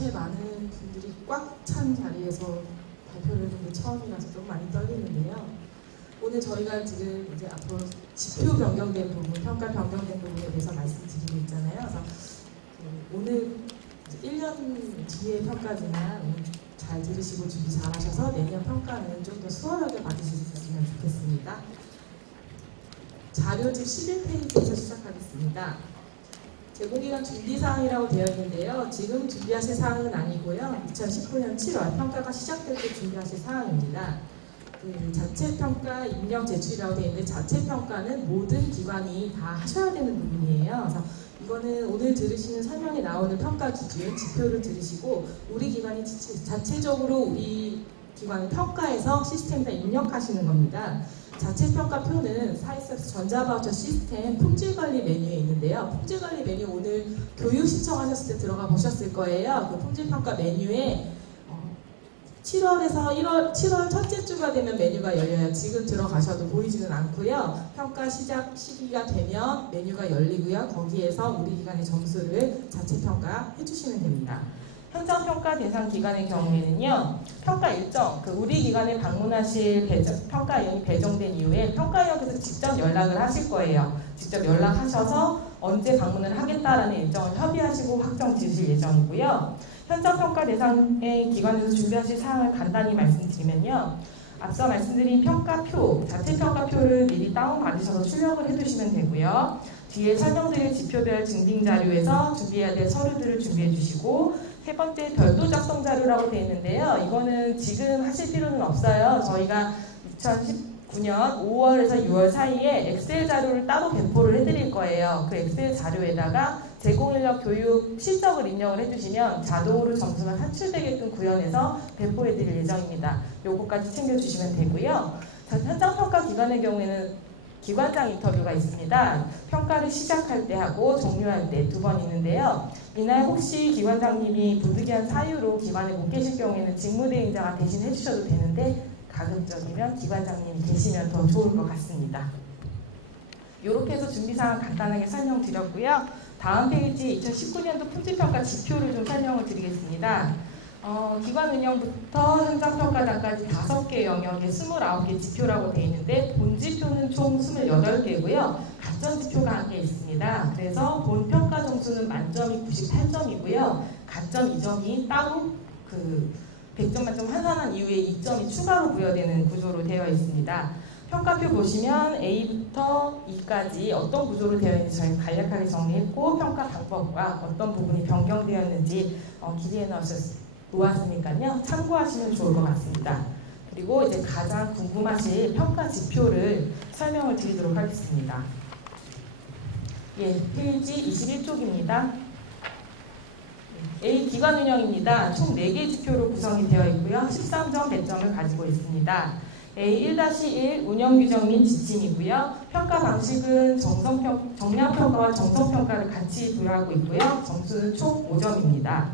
이렇게 많은 분들이 꽉 찬 자리에서 발표를 하는 게 처음이라서 좀 많이 떨리는데요. 오늘 저희가 지금 이제 앞으로 지표 변경된 부분, 평가 변경된 부분에 대해서 말씀드리고 있잖아요. 그래서 오늘 1년 뒤의 평가지만 오늘 잘 들으시고 준비 잘 하셔서 내년 평가는 좀 더 수월하게 받으셨으면 좋겠습니다. 자료집 11페이지에서 시작하겠습니다. 제공기간 준비사항이라고 되어 있는데요. 지금 준비하실 사항은 아니고요. 2019년 7월 평가가 시작될 때 준비하실 사항입니다. 자체평가 입력 제출이라고 되어 있는데 자체평가는 모든 기관이 다 하셔야 되는 부분이에요. 그래서 이거는 오늘 들으시는 설명에 나오는 평가 기준, 지표를 들으시고 우리 기관이 자체적으로 우리 기관을 평가해서 시스템에다 입력하시는 겁니다. 자체평가표는 사이스업스 전자바우처 시스템 품질관리 메뉴에 있는데요. 품질관리 메뉴 오늘 교육 신청하셨을 때 들어가 보셨을 거예요. 그 품질평가 메뉴에 7월 첫째 주가 되면 메뉴가 열려요. 지금 들어가셔도 보이지는 않고요. 평가 시작 시기가 되면 메뉴가 열리고요. 거기에서 우리 기관의 점수를 자체평가 해주시면 됩니다. 현장평가 대상 기관의 경우에는요. 평가 일정, 우리 기관에 방문하실 평가위원이 배정된 이후에 평가위원께서 직접 연락을 하실 거예요. 직접 연락하셔서 언제 방문을 하겠다라는 일정을 협의하시고 확정 지으실 예정이고요. 현장평가 대상의 기관에서 준비하실 사항을 간단히 말씀드리면요. 앞서 말씀드린 평가표, 자체평가표를 미리 다운받으셔서 출력을 해두시면 되고요. 뒤에 설명드릴 지표별 증빙자료에서 준비해야 될 서류들을 준비해 주시고 세 번째 별도 작성 자료라고 되어 있는데요. 이거는 지금 하실 필요는 없어요. 저희가 2019년 5월에서 6월 사이에 엑셀 자료를 따로 배포를 해드릴 거예요. 그 엑셀 자료에다가 제공인력 교육 실적을 입력을 해주시면 자동으로 점수가 산출되게끔 구현해서 배포해드릴 예정입니다. 요거까지 챙겨주시면 되고요. 현장평가 기관의 경우에는 기관장 인터뷰가 있습니다. 평가를 시작할 때 하고 종료할 때 2번 있는데요. 이날 혹시 기관장님이 부득이한 사유로 기관에 못 계실 경우에는 직무대행자가 대신 해주셔도 되는데 가급적이면 기관장님이 계시면 더 좋을 것 같습니다. 이렇게 해서 준비사항 간단하게 설명드렸고요. 다음 페이지 2019년도 품질평가 지표를 좀 설명을 드리겠습니다. 기관 운영부터 현장평가단까지 5개 영역에 29개 지표라고 되어 있는데 본지표는 총 28개고요. 가점지표가 1개 있습니다. 그래서 본 평가 점수는 만점이 98점이고요. 가점 2점이 따로 100점 만점 환산한 이후에 2점이 추가로 부여되는 구조로 되어 있습니다. 평가표 보시면 A부터 E까지 어떤 구조로 되어 있는지 저희 간략하게 정리했고 평가 방법과 어떤 부분이 변경되었는지 기재해 놓았으니까요. 참고하시면 좋을 것 같습니다. 그리고 이제 가장 궁금하신 평가 지표를 설명을 드리도록 하겠습니다. 예, 페이지 21쪽입니다. A 기관 운영입니다. 총 4개 지표로 구성이 되어 있고요. 13점 배점을 가지고 있습니다. A1-1 운영규정 및 지침이고요. 평가 방식은 정량평가와 정성평가를 같이 부여하고 있고요. 점수는 총 5점입니다.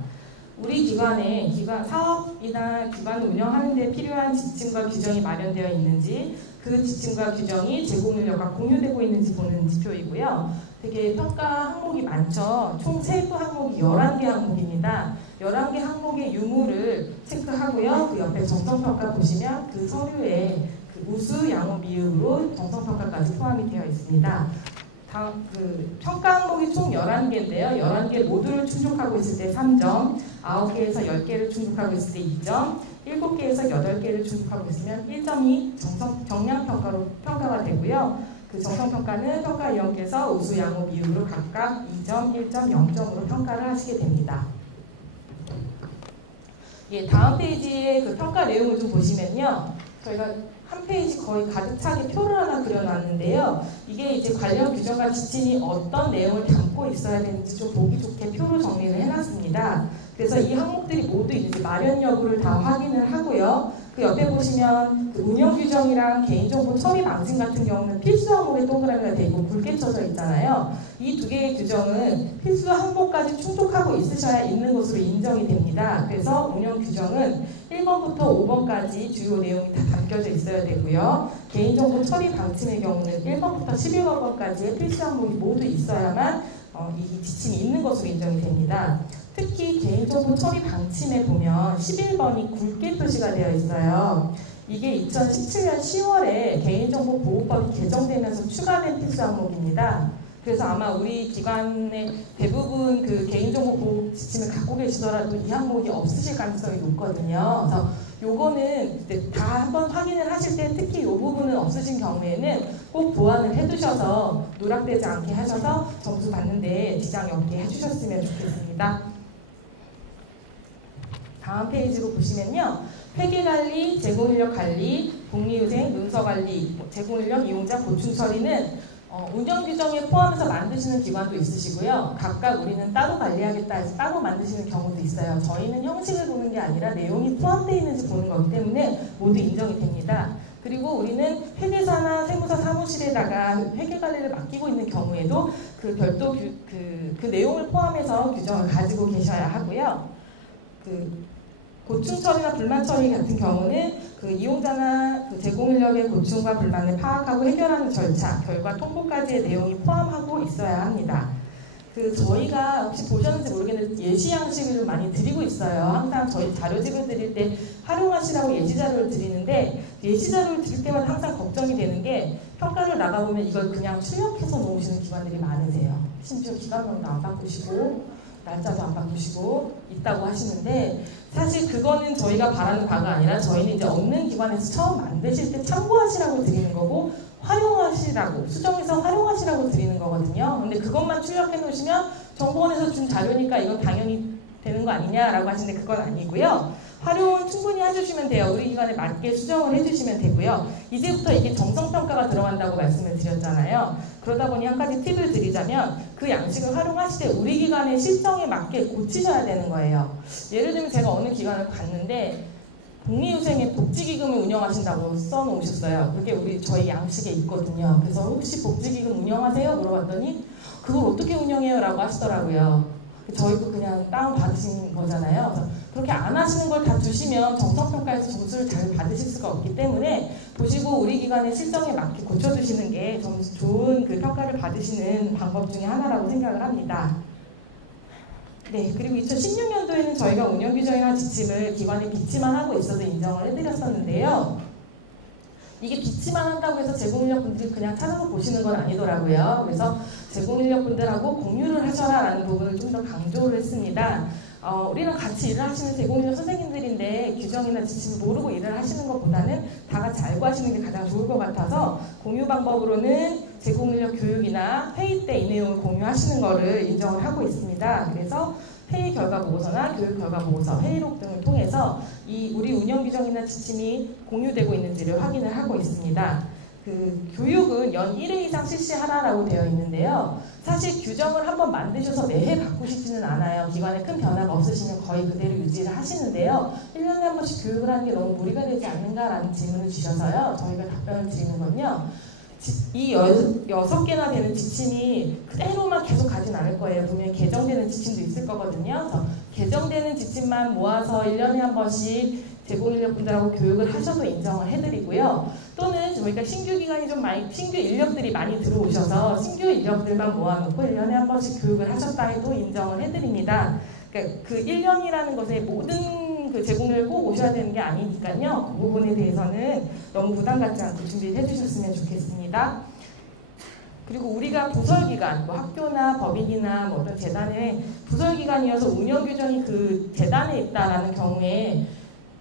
우리 기관에 사업이나 기관을 운영하는 데 필요한 지침과 규정이 마련되어 있는지 그 지침과 규정이 제공인력과 공유되고 있는지 보는 지표이고요. 되게 평가 항목이 많죠. 총 세부 항목이 11개 항목입니다. 11개 항목의 유무를 체크하고요. 그 옆에 정성평가 보시면 그 서류에 우수, 양호, 미흡으로 정성평가까지 포함이 되어 있습니다. 평가 항목이 총 11개인데요. 11개 모두를 충족하고 있을 때 3점, 9개에서 10개를 충족하고 있을 때 2점, 7개에서 8개를 충족하고 있으면 1점이 정량평가로 평가가 되고요. 그 정성평가는 평가위원께서 우수, 양호, 미흡으로 각각 2점, 1점, 0점으로 평가를 하시게 됩니다. 예, 다음 페이지의 그 평가 내용을 좀 보시면요. 저희가 한 페이지 거의 가득 차게 표를 하나 그려놨는데요. 이게 이제 관련 규정과 지침이 어떤 내용을 담고 있어야 되는지 좀 보기 좋게 표로 정리를 해놨습니다. 그래서 이 항목들이 모두 이제 마련 여부를 다 확인을 하고요. 그 옆에 보시면 그 운영 규정이랑 개인정보 처리 방식 같은 경우는 필수 항목에 동그라미가 되어 있고 굵게 쳐져 있잖아요. 이 2개의 규정은 필수 항목까지 충족하고 있으셔야 있는 것으로 인정이 됩니다. 그래서 운영 규정은 1번부터 5번까지 주요 내용이 다 담겨져 있어야 되고요. 개인정보 처리 방침의 경우는 1번부터 11번까지의 필수 항목이 모두 있어야만 이 지침이 있는 것으로 인정이 됩니다. 특히 개인정보 처리 방침에 보면 11번이 굵게 표시가 되어 있어요. 이게 2017년 10월에 개인정보보호법이 개정되면서 추가된 필수 항목입니다. 그래서 아마 우리 기관의 대부분 그 개인정보 보호 지침을 갖고 계시더라도 이 항목이 없으실 가능성이 높거든요. 그래서 요거는 다 한번 확인을 하실 때 특히 이 부분은 없으신 경우에는 꼭 보완을 해두셔서 누락되지 않게 하셔서 점수 받는데 지장이 없게 해주셨으면 좋겠습니다. 다음 페이지로 보시면요. 회계관리, 제공인력관리, 복리후생, 문서관리, 제공인력 이용자 보충처리는 운영규정에 포함해서 만드시는 기관도 있으시고요. 각각 우리는 따로 관리하겠다 해서 따로 만드시는 경우도 있어요. 저희는 형식을 보는 게 아니라 내용이 포함되어 있는지 보는 거기 때문에 모두 인정이 됩니다. 그리고 우리는 회계사나 세무사 사무실에다가 회계관리를 맡기고 있는 경우에도 그 별도 그 내용을 포함해서 규정을 가지고 계셔야 하고요. 고충 처리나 불만 처리 같은 경우는 그 이용자나 그 제공인력의 고충과 불만을 파악하고 해결하는 절차, 결과 통보까지의 내용이 포함하고 있어야 합니다. 저희가 혹시 보셨는지 모르겠는데 예시 양식을 좀 많이 드리고 있어요. 항상 저희 자료집을 드릴 때 활용하시라고 예시 자료를 드리는데 예시 자료를 드릴 때마다 항상 걱정이 되는 게 평가를 나가보면 이걸 그냥 출력해서 놓으시는 기관들이 많으세요. 심지어 기관명도 안 바꾸시고 날짜도 안 바꾸시고 있다고 하시는데 사실 그거는 저희가 바라는 바가 아니라 저희는 이제 없는 기관에서 처음 만드실 때 참고하시라고 드리는 거고 활용하시라고 수정해서 활용하시라고 드리는 거거든요. 근데 그것만 출력해 놓으시면 정보원에서 준 자료니까 이건 당연히 되는 거 아니냐라고 하시는데 그건 아니고요. 활용은 충분히 해주시면 돼요. 우리 기관에 맞게 수정을 해주시면 되고요. 이제부터 이게 정성평가가 들어간다고 말씀을 드렸잖아요. 그러다 보니 한 가지 팁을 드리자면 그 양식을 활용하실 때 우리 기관의 실정에 맞게 고치셔야 되는 거예요. 예를 들면 제가 어느 기관을 갔는데 복리후생의 복지기금을 운영하신다고 써놓으셨어요. 그게 저희 양식에 있거든요. 그래서 혹시 복지기금 운영하세요? 물어봤더니 그걸 어떻게 운영해요? 라고 하시더라고요. 저희도 그냥 다운받으신 거잖아요. 그래서 그렇게 안 하시는 걸 다 두시면 정성평가에서 점수를 잘 받으실 수가 없기 때문에 보시고 우리 기관의 실정에 맞게 고쳐주시는 게 좀 좋은 그 평가를 받으시는 방법 중에 하나라고 생각을 합니다. 네, 그리고 2016년도에는 저희가 운영규정이나 지침을 기관에 비치만 하고 있어서 인정을 해드렸었는데요. 이게 비치만 한다고 해서 제공인력분들이 그냥 찾아서 보시는 건 아니더라고요. 그래서 제공인력분들하고 공유를 하셔라라는 부분을 좀 더 강조를 했습니다. 우리랑 같이 일을 하시는 제공인력 선생님들인데 규정이나 지침을 모르고 일을 하시는 것보다는 다 같이 알고 하시는 게 가장 좋을 것 같아서 공유 방법으로는 제공인력 교육이나 회의 때 이 내용을 공유하시는 거를 인정을 하고 있습니다. 그래서 회의 결과 보고서나 교육 결과 보고서, 회의록 등을 통해서 우리 운영 규정이나 지침이 공유되고 있는지를 확인을 하고 있습니다. 교육은 연 1회 이상 실시하라라고 되어 있는데요. 사실 규정을 한번 만드셔서 매해 바꾸시지는 않아요. 기관에 큰 변화가 없으시면 거의 그대로 유지를 하시는데요. 1년에 한 번씩 교육을 하는 게 너무 무리가 되지 않는가라는 질문을 주셔서요. 저희가 답변을 드리는 건요. 이 6개나 되는 지침이 그대로만 계속 가진 않을 거예요. 분명히 개정되는 지침도 있을 거거든요. 그래서 개정되는 지침만 모아서 1년에 한 번씩 제공인력분들하고 교육을 하셔도 인정을 해드리고요. 또는 저희가 신규 기관이 좀 신규 인력들이 많이 들어오셔서 신규 인력들만 모아놓고 1년에 한 번씩 교육을 하셨다 해도 인정을 해드립니다. 그러니까 그 1년이라는 것에 모든 그 제공을 꼭 오셔야 되는 게 아니니까요. 그 부분에 대해서는 너무 부담 갖지 않고 준비를 해주셨으면 좋겠습니다. 그리고 우리가 부설기관, 학교나 법인이나 어떤 재단의 부설기관이어서 운영규정이 그 재단에 있다라는 경우에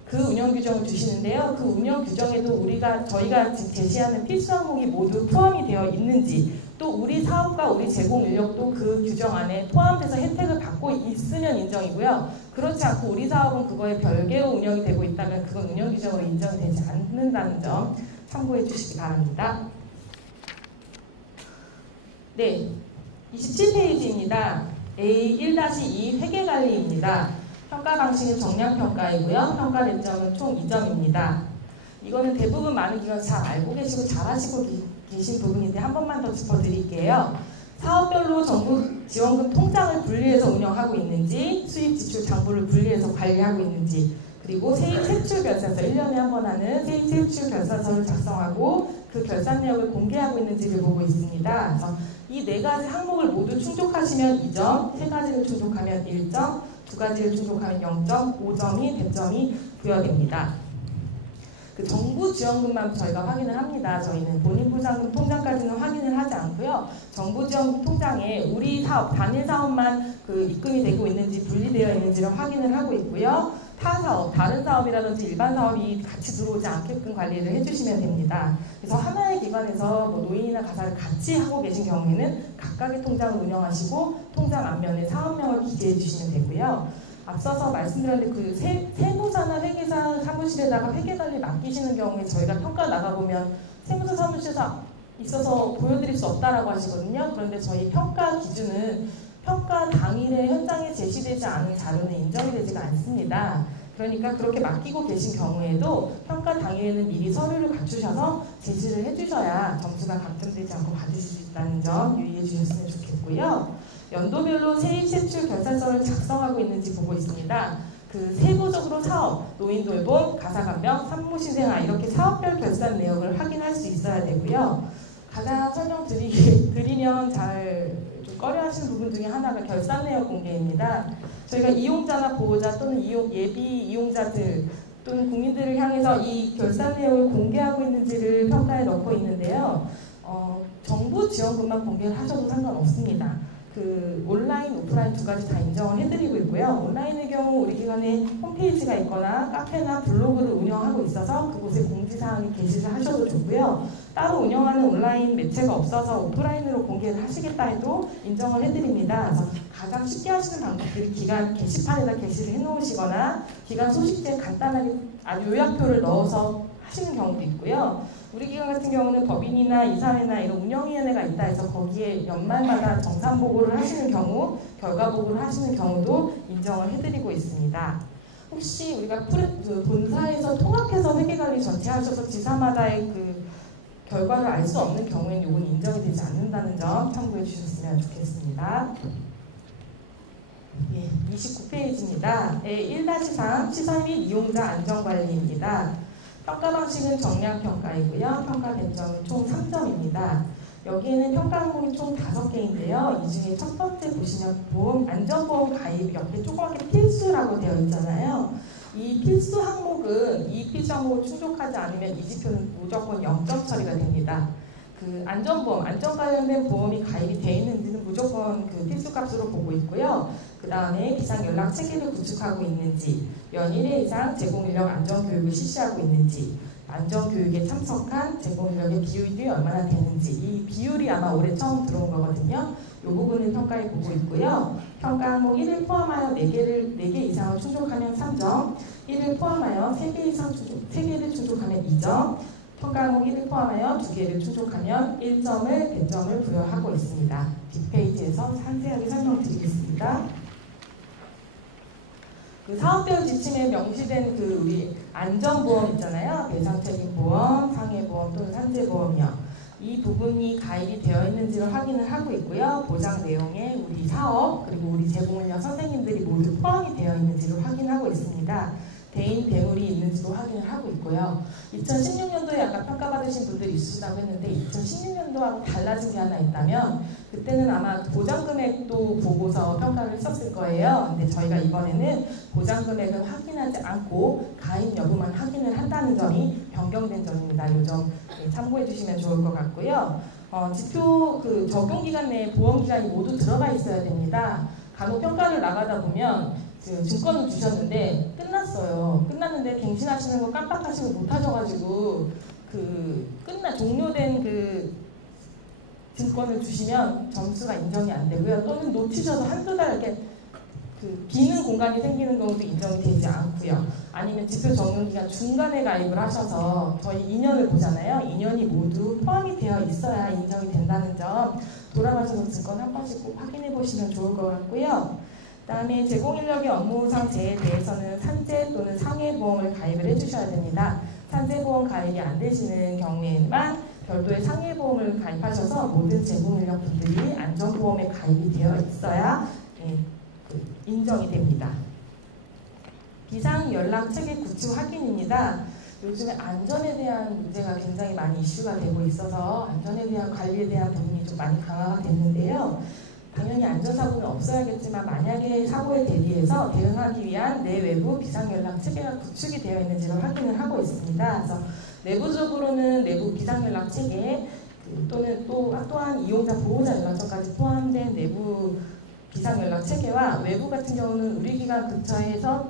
그 운영규정을 주시는데요. 그 운영규정에도 저희가 지금 제시하는 필수 항목이 모두 포함이 되어 있는지, 또 우리 사업과 우리 제공 인력도 그 규정 안에 포함돼서 혜택을 받고 있으면 인정이고요. 그렇지 않고 우리 사업은 그거에 별개로 운영이 되고 있다면 그건 운영규정으로 인정이 되지 않는다는 점 참고해 주시기 바랍니다. 네, 27페이지입니다. A1-2 회계관리입니다. 평가 방식은 정량평가이고요. 평가 대점은 총 2점입니다. 이거는 대부분 많은 기관에서 잘 알고 계시고 잘 하시고 계신 부분인데 한 번만 더 짚어드릴게요. 사업별로 정부 지원금 통장을 분리해서 운영하고 있는지, 수입 지출 장부를 분리해서 관리하고 있는지, 그리고 세입 세출 결산서, 1년에 한 번 하는 세입 세출 결산서를 작성하고 그 결산 내역을 공개하고 있는지를 보고 있습니다. 그래서 이 4가지 항목을 모두 충족하시면 2점, 3가지를 충족하면 1점, 두 가지를 충족하면 0.5점이 100점이 부여됩니다. 그 정부 지원금만 저희가 확인을 합니다. 저희는 본인 보장금 통장까지는 확인을 하지 않고요. 정부 지원금 통장에 우리 사업, 단일 사업만 그 입금이 되고 있는지 분리되어 있는지를 확인을 하고 있고요. 타 사업, 다른 사업이라든지 일반 사업이 같이 들어오지 않게끔 관리를 해주시면 됩니다. 그래서 하나의 기관에서 뭐 노인이나 가사를 같이 하고 계신 경우에는 각각의 통장을 운영하시고 통장 앞면에 사업명을 기재해 주시면 되고요. 앞서서 말씀드렸는데 그 세무사나 회계사 사무실에다가 회계관리 맡기시는 경우에 저희가 평가 나가보면 세무사 사무실에서 있어서 보여드릴 수 없다라고 하시거든요. 그런데 저희 평가 기준은 평가 당일에 현장에 제시되지 않은 자료는 인정이 되지가 않습니다. 그러니까 그렇게 맡기고 계신 경우에도 평가 당일에는 미리 서류를 갖추셔서 제시를 해주셔야 점수가 감점되지 않고 받으실 수 있다는 점 유의해 주셨으면 좋겠고요. 연도별로 세입 세출 결산서를 작성하고 있는지 보고 있습니다. 그 세부적으로 사업, 노인돌봄, 가사간병, 산모신생아 이렇게 사업별 결산 내역을 확인할 수 있어야 되고요. 가장 설명드리면 잘 좀 꺼려하시는 부분 중에 하나가 결산 내역 공개입니다. 저희가 이용자나 보호자 또는 예비 이용자들 또는 국민들을 향해서 이 결산 내역을 공개하고 있는지를 평가에 넣고 있는데요. 정부 지원금만 공개를 하셔도 상관없습니다. 그 온라인, 오프라인 두 가지 다 인정을 해드리고 있고요. 온라인의 경우 우리 기관에 홈페이지가 있거나 카페나 블로그를 운영하고 있어서 그곳에 공지사항에 게시를 하셔도 좋고요. 따로 운영하는 온라인 매체가 없어서 오프라인으로 공개를 하시겠다 해도 인정을 해드립니다. 그래서 가장 쉽게 하시는 방법들이 기관 게시판에다 게시를 해놓으시거나 기관 소식지에 간단하게 아주 요약표를 넣어서 하시는 경우도 있고요. 우리 기관 같은 경우는 법인이나 이사회나 이런 운영위원회가 있다 해서 거기에 연말마다 정산보고를 하시는 경우, 결과보고를 하시는 경우도 인정을 해드리고 있습니다. 혹시 우리가 본사에서 통합해서 회계관리 전체 하셔서 지사마다의 그 결과를 알 수 없는 경우에는 이건 인정이 되지 않는다는 점 참고해 주셨으면 좋겠습니다. 예, 29페이지입니다. 1-3 시설 및 이용자 안전관리입니다. 평가 방식은 정량평가이고요. 평가 배점은 총 3점입니다. 여기에는 평가 항목이 총 5개인데요. 이 중에 첫 번째 보시면 안전보험 가입 옆에 조그맣게 필수라고 되어 있잖아요. 이 필수 항목은 이 필수 항목을 충족하지 않으면 이 지표는 무조건 0점 처리가 됩니다. 그 안전보험, 안전 관련된 보험이 가입이 되어 있는지는 무조건 그 필수값으로 보고 있고요. 그 다음에 비상연락 체계를 구축하고 있는지, 연 1회 이상 제공인력 안전교육을 실시하고 있는지, 안전교육에 참석한 제공인력의 비율이 얼마나 되는지, 이 비율이 아마 올해 처음 들어온 거거든요. 이 부분을 평가해 보고 있고요. 평가 항목 1을 포함하여 4개 이상을 충족하면 3점, 1을 포함하여 3개를 충족하면 2점, 평가 항목 1을 포함하여 2개를 충족하면 1점을 100점을 부여하고 있습니다. 뒷페이지에서 상세하게 설명드리겠습니다. 그 사업별 지침에 명시된 그 우리 안전보험 있잖아요. 배상책임보험, 상해보험 또는 산재보험이요. 이 부분이 가입이 되어 있는지를 확인을 하고 있고요. 보장 내용에 우리 사업 그리고 우리 제공인력 선생님들이 모두 포함이 되어 있는지를 확인하고 있습니다. 대인 대물이 있는지도 확인을 하고 있고요. 2016년도에 아까 평가받으신 분들이 있으시다고 했는데 2016년도하고 달라진 게 하나 있다면 그때는 아마 보장금액도 보고서 평가를 했었을 거예요. 근데 저희가 이번에는 보장금액은 확인하지 않고 가입 여부만 확인을 한다는 점이 변경된 점입니다. 이 점 참고해 주시면 좋을 것 같고요. 지표 그 적용기간 내에 보험기간이 모두 들어가 있어야 됩니다. 간혹 평가를 나가다 보면 그 증권을 주셨는데 끝났어요. 끝났는데 갱신하시는 거 깜빡하시고 못 하셔가지고 그 종료된 그 증권을 주시면 점수가 인정이 안 되고요. 또는 놓치셔서 한두 달 이렇게 그 비는 공간이 생기는 경우도 인정이 되지 않고요. 아니면 지표 적용기간 중간에 가입을 하셔서 저희 2년을 보잖아요. 2년이 모두 포함이 되어 있어야 인정이 된다는 점 돌아가셔서 증권 한 번씩 꼭 확인해 보시면 좋을 것 같고요. 그 다음에 제공인력의 업무상 재해에 대해서는 산재 또는 상해보험을 가입을 해주셔야 됩니다. 산재보험 가입이 안 되시는 경우에만 별도의 상해보험을 가입하셔서 모든 제공인력 분들이 안전보험에 가입이 되어 있어야 인정이 됩니다. 비상연락체계 구축 확인입니다. 요즘에 안전에 대한 문제가 굉장히 많이 이슈가 되고 있어서 안전에 대한 관리에 대한 부분이 좀 많이 강화가 됐는데요. 당연히 안전사고는 없어야겠지만 만약에 사고에 대비해서 대응하기 위한 내외부 비상연락 체계가 구축이 되어 있는지를 확인을 하고 있습니다. 그래서 내부적으로는 내부 비상연락 체계 또는 또한 이용자 보호자 연락처까지 포함된 내부 비상연락 체계와 외부 같은 경우는 의료기관 근처에서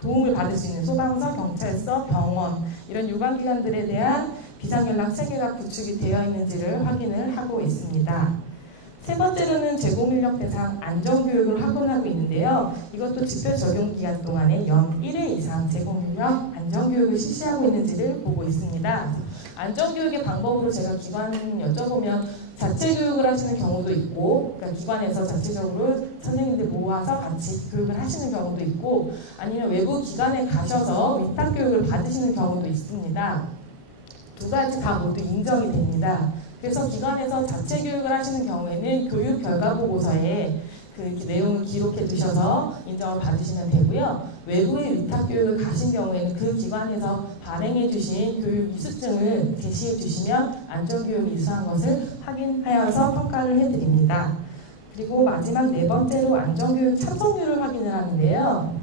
도움을 받을 수 있는 소방서, 경찰서, 병원 이런 유관기관들에 대한 비상연락 체계가 구축이 되어 있는지를 확인을 하고 있습니다. 세 번째로는 제공인력 대상 안전교육을 확인하고 있는데요. 이것도 집회 적용 기간 동안에 연 1회 이상 제공인력 안전교육을 실시하고 있는지를 보고 있습니다. 안전교육의 방법으로 제가 기관을 여쭤보면 자체교육을 하시는 경우도 있고, 그러니까 기관에서 자체적으로 선생님들 모아서 같이 교육을 하시는 경우도 있고, 아니면 외부 기관에 가셔서 위탁교육을 받으시는 경우도 있습니다. 두 가지 다 모두 인정이 됩니다. 그래서 기관에서 자체 교육을 하시는 경우에는 교육 결과 보고서에 그 내용을 기록해 두셔서 인정을 받으시면 되고요. 외부의 위탁 교육을 가신 경우에는 그 기관에서 발행해 주신 교육 이수증을 제시해 주시면 안전교육이 이수한 것을 확인하여서 평가를 해드립니다. 그리고 마지막 네 번째로 안전교육 참석률을 확인을 하는데요.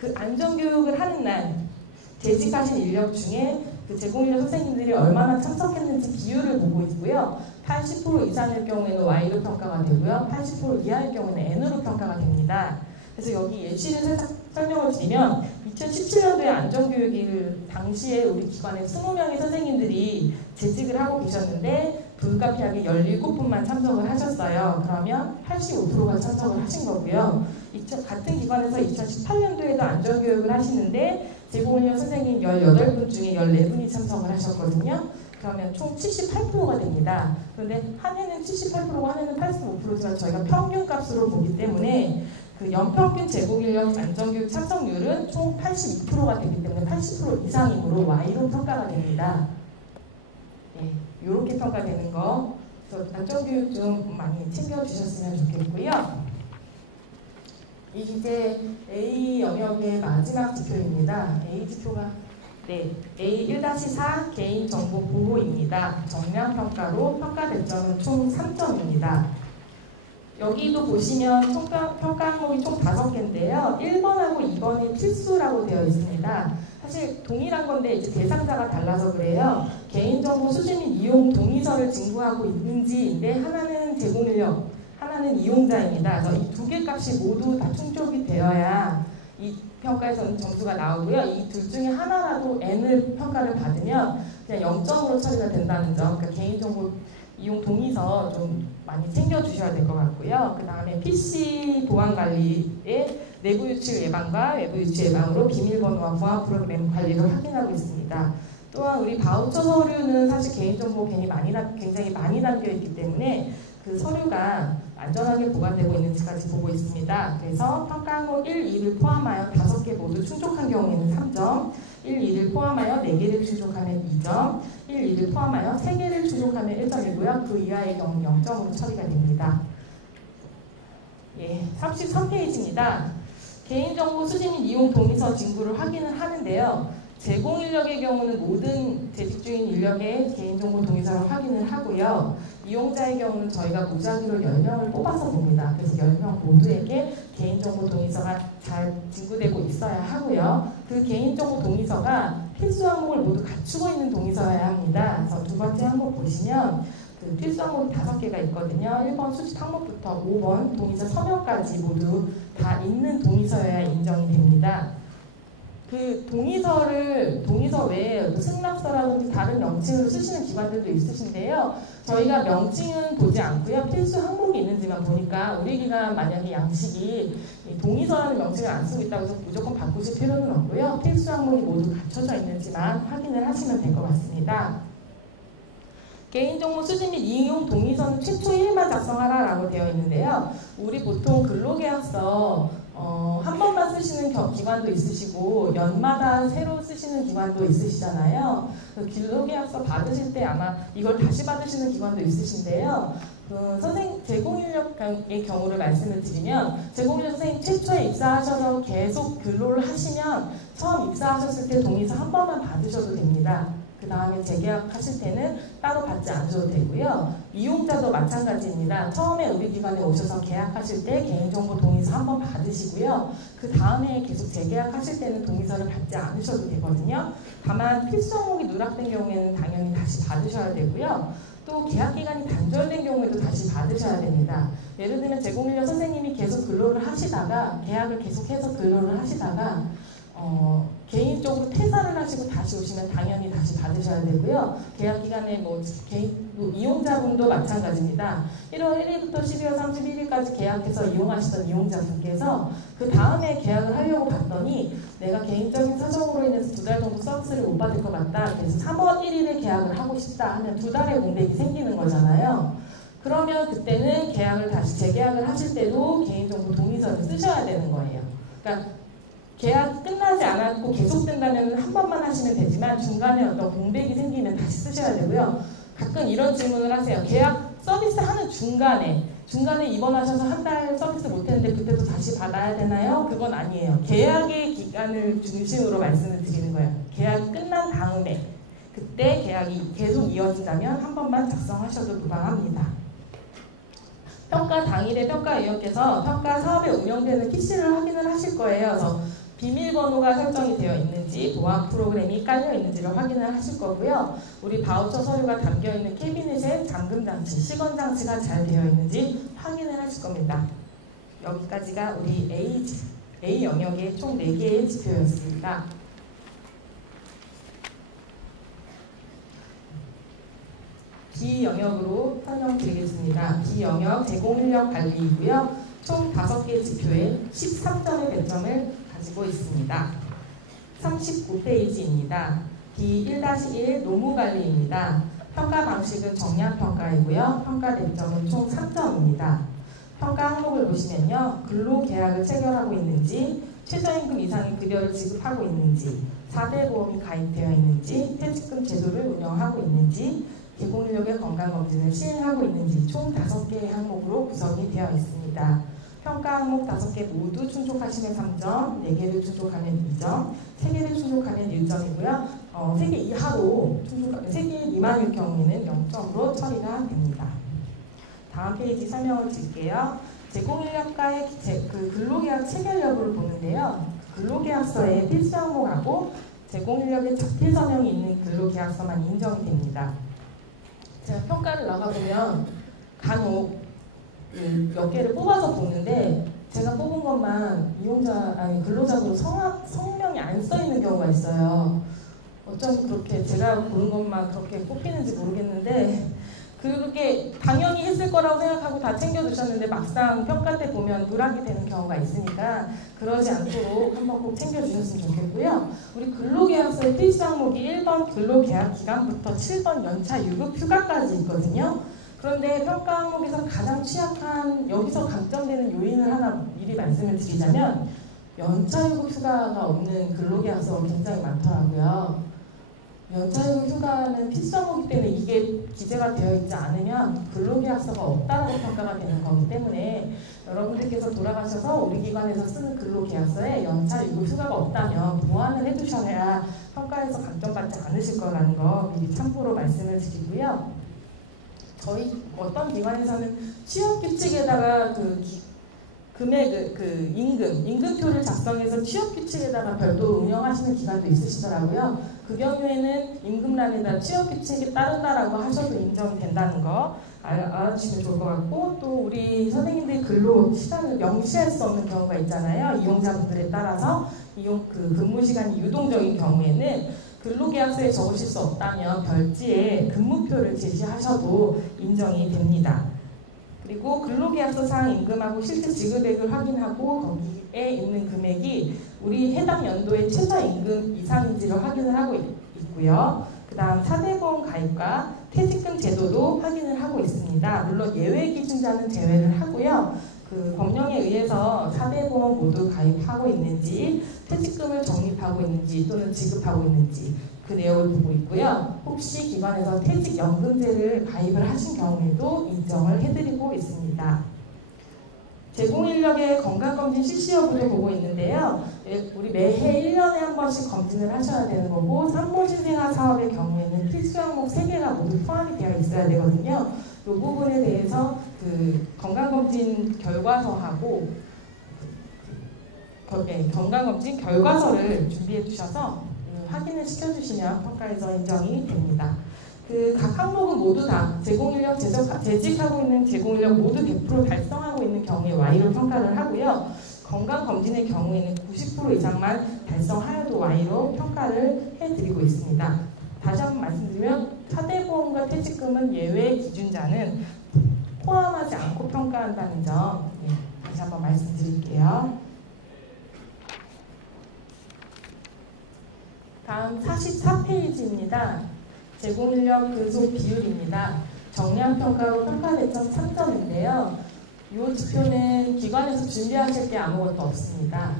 그 안전교육을 하는 날 재직하신 인력 중에 그 제공인력 선생님들이 얼마나 참석했는지 비율을 보고 있고요. 80% 이상일 경우에는 Y로 평가가 되고요. 80% 이하일 경우에는 N으로 평가가 됩니다. 그래서 여기 예시를 살짝 설명을 드리면 2017년도에 안전교육일 당시에 우리 기관에 20명의 선생님들이 재직을 하고 계셨는데 불가피하게 17분만 참석을 하셨어요. 그러면 85%가 참석을 하신 거고요. 같은 기관에서 2018년도에도 안전교육을 하시는데 제공인력 선생님 18분 중에 14분이 참석을 하셨거든요. 그러면 총 78%가 됩니다. 그런데 한 해는 78%고 한 해는 85%지만 저희가 평균값으로 보기 때문에 그 연평균 제공인력 안전교육 참석률은 총 82%가 되기 때문에 80% 이상이므로 Y로 평가가 됩니다. 네, 이렇게 평가되는 거 안전교육 좀 많이 챙겨주셨으면 좋겠고요. 이제 A 영역의 마지막 지표입니다. A 지표가 A1-4 개인정보 보호입니다. 정량평가로 평가 배점은 총 3점입니다. 여기도 보시면 평가 항목이 총 5개인데요. 1번하고 2번이 필수라고 되어 있습니다. 사실 동일한 건데 이제 대상자가 달라서 그래요. 개인정보 수집 및 이용 동의서를 진구하고 있는지인데 하나는 제공인력, 하나는 이용자입니다. 그래서 이 두 개 값이 모두 다 충족이 되어야 이 평가에서는 점수가 나오고요. 이 둘 중에 하나라도 N을 평가를 받으면 그냥 0점으로 처리가 된다는 점. 그러니까 개인정보 이용 동의서 좀 많이 챙겨주셔야 될 것 같고요. 그 다음에 PC 보안관리의 내부 유출 예방과 외부 유출 예방으로 비밀번호와 부하 프로그램 관리를 확인하고 있습니다. 또한 우리 바우처 서류는 사실 개인정보 굉장히 많이 담겨있기 때문에 그 서류가 안전하게 보관되고 있는지까지 보고 있습니다. 그래서 평가 항목 1, 2를 포함하여 5개 모두 충족한 경우에는 3점, 1, 2를 포함하여 4개를 충족하면 2점, 1, 2를 포함하여 3개를 충족하면 1점이고요. 그 이하의 경우 0점으로 처리가 됩니다. 예, 33페이지입니다. 개인정보 수집 및 이용 동의서 진구를 확인을 하는데요. 제공인력의 경우는 모든 재직 중인 인력의 개인정보 동의서를 확인을 하고요. 이용자의 경우는 저희가 무작위로 10명을 뽑아서 봅니다. 그래서 10명 모두에게 개인정보 동의서가 잘 진구되고 있어야 하고요. 그 개인정보 동의서가 필수 항목을 모두 갖추고 있는 동의서여야 합니다. 그래서 두 번째 항목 보시면 그 필수 항목이 5개가 있거든요. 1번 수집 항목부터 5번 동의서 서명까지 모두 다 있는 동의서여야 인정이 됩니다. 그 동의서 외에 승낙서라든지 다른 명칭으로 쓰시는 기관들도 있으신데요. 저희가 명칭은 보지 않고요. 필수 항목이 있는지만 보니까 우리 기관 만약에 양식이 동의서라는 명칭을 안 쓰고 있다고 해서 무조건 바꾸실 필요는 없고요. 필수 항목이 모두 갖춰져 있는지만 확인을 하시면 될 것 같습니다. 개인정보 수집 및 이용 동의서는 최초 1일만 작성하라라고 되어 있는데요. 우리 보통 근로계약서 한 번만 쓰시는 기관도 있으시고 연마다 새로 쓰시는 기관도 있으시잖아요. 근로계약서 받으실 때 아마 이걸 다시 받으시는 기관도 있으신데요. 제공인력의 경우를 말씀을 드리면 제공인력 선생님 최초에 입사하셔서 계속 근로를 하시면 처음 입사하셨을 때 동의서 한 번만 받으셔도 됩니다. 그 다음에 재계약하실 때는 따로 받지 않으셔도 되고요. 이용자도 마찬가지입니다. 처음에 의료기관에 오셔서 계약하실 때 개인정보 동의서 한번 받으시고요. 그 다음에 계속 재계약하실 때는 동의서를 받지 않으셔도 되거든요. 다만 필수 항목이 누락된 경우에는 당연히 다시 받으셔야 되고요. 또 계약기간이 단절된 경우에도 다시 받으셔야 됩니다. 예를 들면 제공인력 선생님이 계속 근로를 하시다가 계약을 계속해서 근로를 하시다가 개인적으로 퇴사를 하시고 다시 오시면 당연히 다시 받으셔야 되고요. 계약기간에 이용자분도 마찬가지입니다. 1월 1일부터 12월 31일까지 계약해서 이용하시던 이용자분께서 그 다음에 계약을 하려고 봤더니 내가 개인적인 사정으로 인해서 2달 정도 서비스를 못 받을 것 같다. 그래서 3월 1일에 계약을 하고 싶다 하면 2달의 공백이 생기는 거잖아요. 그러면 그때는 계약을 다시 재계약을 하실 때도 개인정보 동의서를 쓰셔야 되는 거예요. 그러니까 계약 끝나지 않았고 계속된다면 한 번만 하시면 되지만 중간에 어떤 공백이 생기면 다시 쓰셔야 되고요. 가끔 이런 질문을 하세요. 계약 서비스 하는 중간에 입원하셔서 한 달 서비스 못했는데 그때도 다시 받아야 되나요? 그건 아니에요. 계약의 기간을 중심으로 말씀을 드리는 거예요. 계약이 끝난 다음에 그때 계약이 계속 이어진다면 한 번만 작성하셔도 무방합니다. 평가 당일에 평가위원께서 평가 사업에 운영되는 PC를 확인을 하실 거예요. 그래서 비밀번호가 설정이 되어 있는지, 보안 프로그램이 깔려 있는지를 확인을 하실 거고요. 우리 바우처 서류가 담겨 있는 캐비넷에 잠금 장치, 시건 장치가 잘 되어 있는지 확인을 하실 겁니다. 여기까지가 우리 A 영역의 총 4개의 지표였습니다. B 영역으로 설명드리겠습니다. B 영역 제공인력 관리이고요. 총 5개 지표에 13점의 배점을 가지고 있습니다. 39페이지입니다. B1-1 노무관리입니다. 평가 방식은 정량평가이고요. 평가 대점은 총 3점입니다. 평가 항목을 보시면요. 근로계약을 체결하고 있는지, 최저임금 이상의 급여를 지급하고 있는지, 4대 보험이 가입되어 있는지, 퇴직금 제도를 운영하고 있는지, 제공인력의 건강검진을 시행하고 있는지 총 5개의 항목으로 구성이 되어 있습니다. 평가 항목 5개 모두 충족하시면 3점, 4개를 충족하면 2점, 3개를 충족하면 1점이고요. 3개 이하로 3개 미만일 경우에는 0점으로 처리가 됩니다. 다음 페이지 설명을 드릴게요. 제공인력과의 근로계약 체결 여부를 보는데요. 근로계약서의 필수 항목하고 제공인력의 자필 서명이 있는 근로계약서만 인정이 됩니다. 제가 평가를 나가보면 간혹 몇 개를 뽑아서 보는데 제가 뽑은 것만 근로자로 성명이 안 써 있는 경우가 있어요. 어쩜 그렇게 제가 고른 것만 그렇게 뽑히는지 모르겠는데 그렇게 당연히 했을 거라고 생각하고 다 챙겨주셨는데 막상 평가 때 보면 누락이 되는 경우가 있으니까 그러지 않도록 한번 꼭 챙겨주셨으면 좋겠고요. 우리 근로계약서의 필수 항목이 1번 근로계약 기간부터 7번 연차 유급 휴가까지 있거든요. 그런데 평가 항목에서 가장 취약한 여기서 강점되는 요인을 하나 미리 말씀을 드리자면 연차유급 휴가가 없는 근로계약서가 굉장히 많더라고요. 연차유급 휴가는 필수 항목이기 때문에 이게 기재가 되어 있지 않으면 근로계약서가 없다라고 평가가 되는 거기 때문에 여러분들께서 돌아가셔서 우리 기관에서 쓰는 근로계약서에 연차유급 휴가가 없다면 보완을 해두셔야 평가에서 감점받지 않으실 거라는 거 미리 참고로 말씀을 드리고요. 저희 어떤 기관에서는 취업규칙에다가 임금표를 작성해서 취업규칙에다가 별도 운영하시는 기관도 있으시더라고요. 그 경우에는 임금란에다 취업규칙에 따른다라고 하셔도 인정이 된다는 거 알아주시면 좋을 것 같고, 또 우리 선생님들이 근로 시간을 명시할 수 없는 경우가 있잖아요. 이용자분들에 따라서 근무 시간이 유동적인 경우에는 근로계약서에 적으실 수 없다면 별지에 근무표를 제시하셔도 인정이 됩니다. 그리고 근로계약서상 임금하고 실제 지급액을 확인하고 거기에 있는 금액이 우리 해당 연도의 최저임금 이상인지를 확인을 하고 있고요. 그 다음 4대 보험 가입과 퇴직금 제도도 확인을 하고 있습니다. 물론 예외 기준자는 제외를 하고요. 법령에 의해서 4대 보험 모두 가입하고 있는지, 퇴직금을 적립하고 있는지 또는 지급하고 있는지 그 내용을 보고 있고요. 혹시 기관에서 퇴직연금제를 가입을 하신 경우에도 인정을 해드리고 있습니다. 제공인력의 건강검진 실시 여부도 보고 있는데요. 우리 매해 1년에 한 번씩 검진을 하셔야 되는 거고 산모신생아 사업의 경우에는 필수 항목 3개가 모두 포함이 되어 있어야 되거든요. 이 부분에 대해서 그 건강검진 결과서하고 건강검진 결과서를 준비해 주셔서 확인을 시켜주시면 평가에서 인정이 됩니다. 그 각 항목은 모두 다 제공인력 재직하고 있는 제공인력 모두 100% 달성하고 있는 경우에 Y로 평가를 하고요. 건강검진의 경우에는 90% 이상만 달성하여도 Y로 평가를 해드리고 있습니다. 다시 한번 말씀드리면 사대보험과 퇴직금은 예외 기준자는 포함하지 않고 평가한다는 점 다시 한번 말씀드릴게요. 다음 44페이지입니다. 제공인력 근속 비율입니다. 정량평가로 평가 대점 3점인데요. 이 지표는 기관에서 준비하실 게 아무것도 없습니다.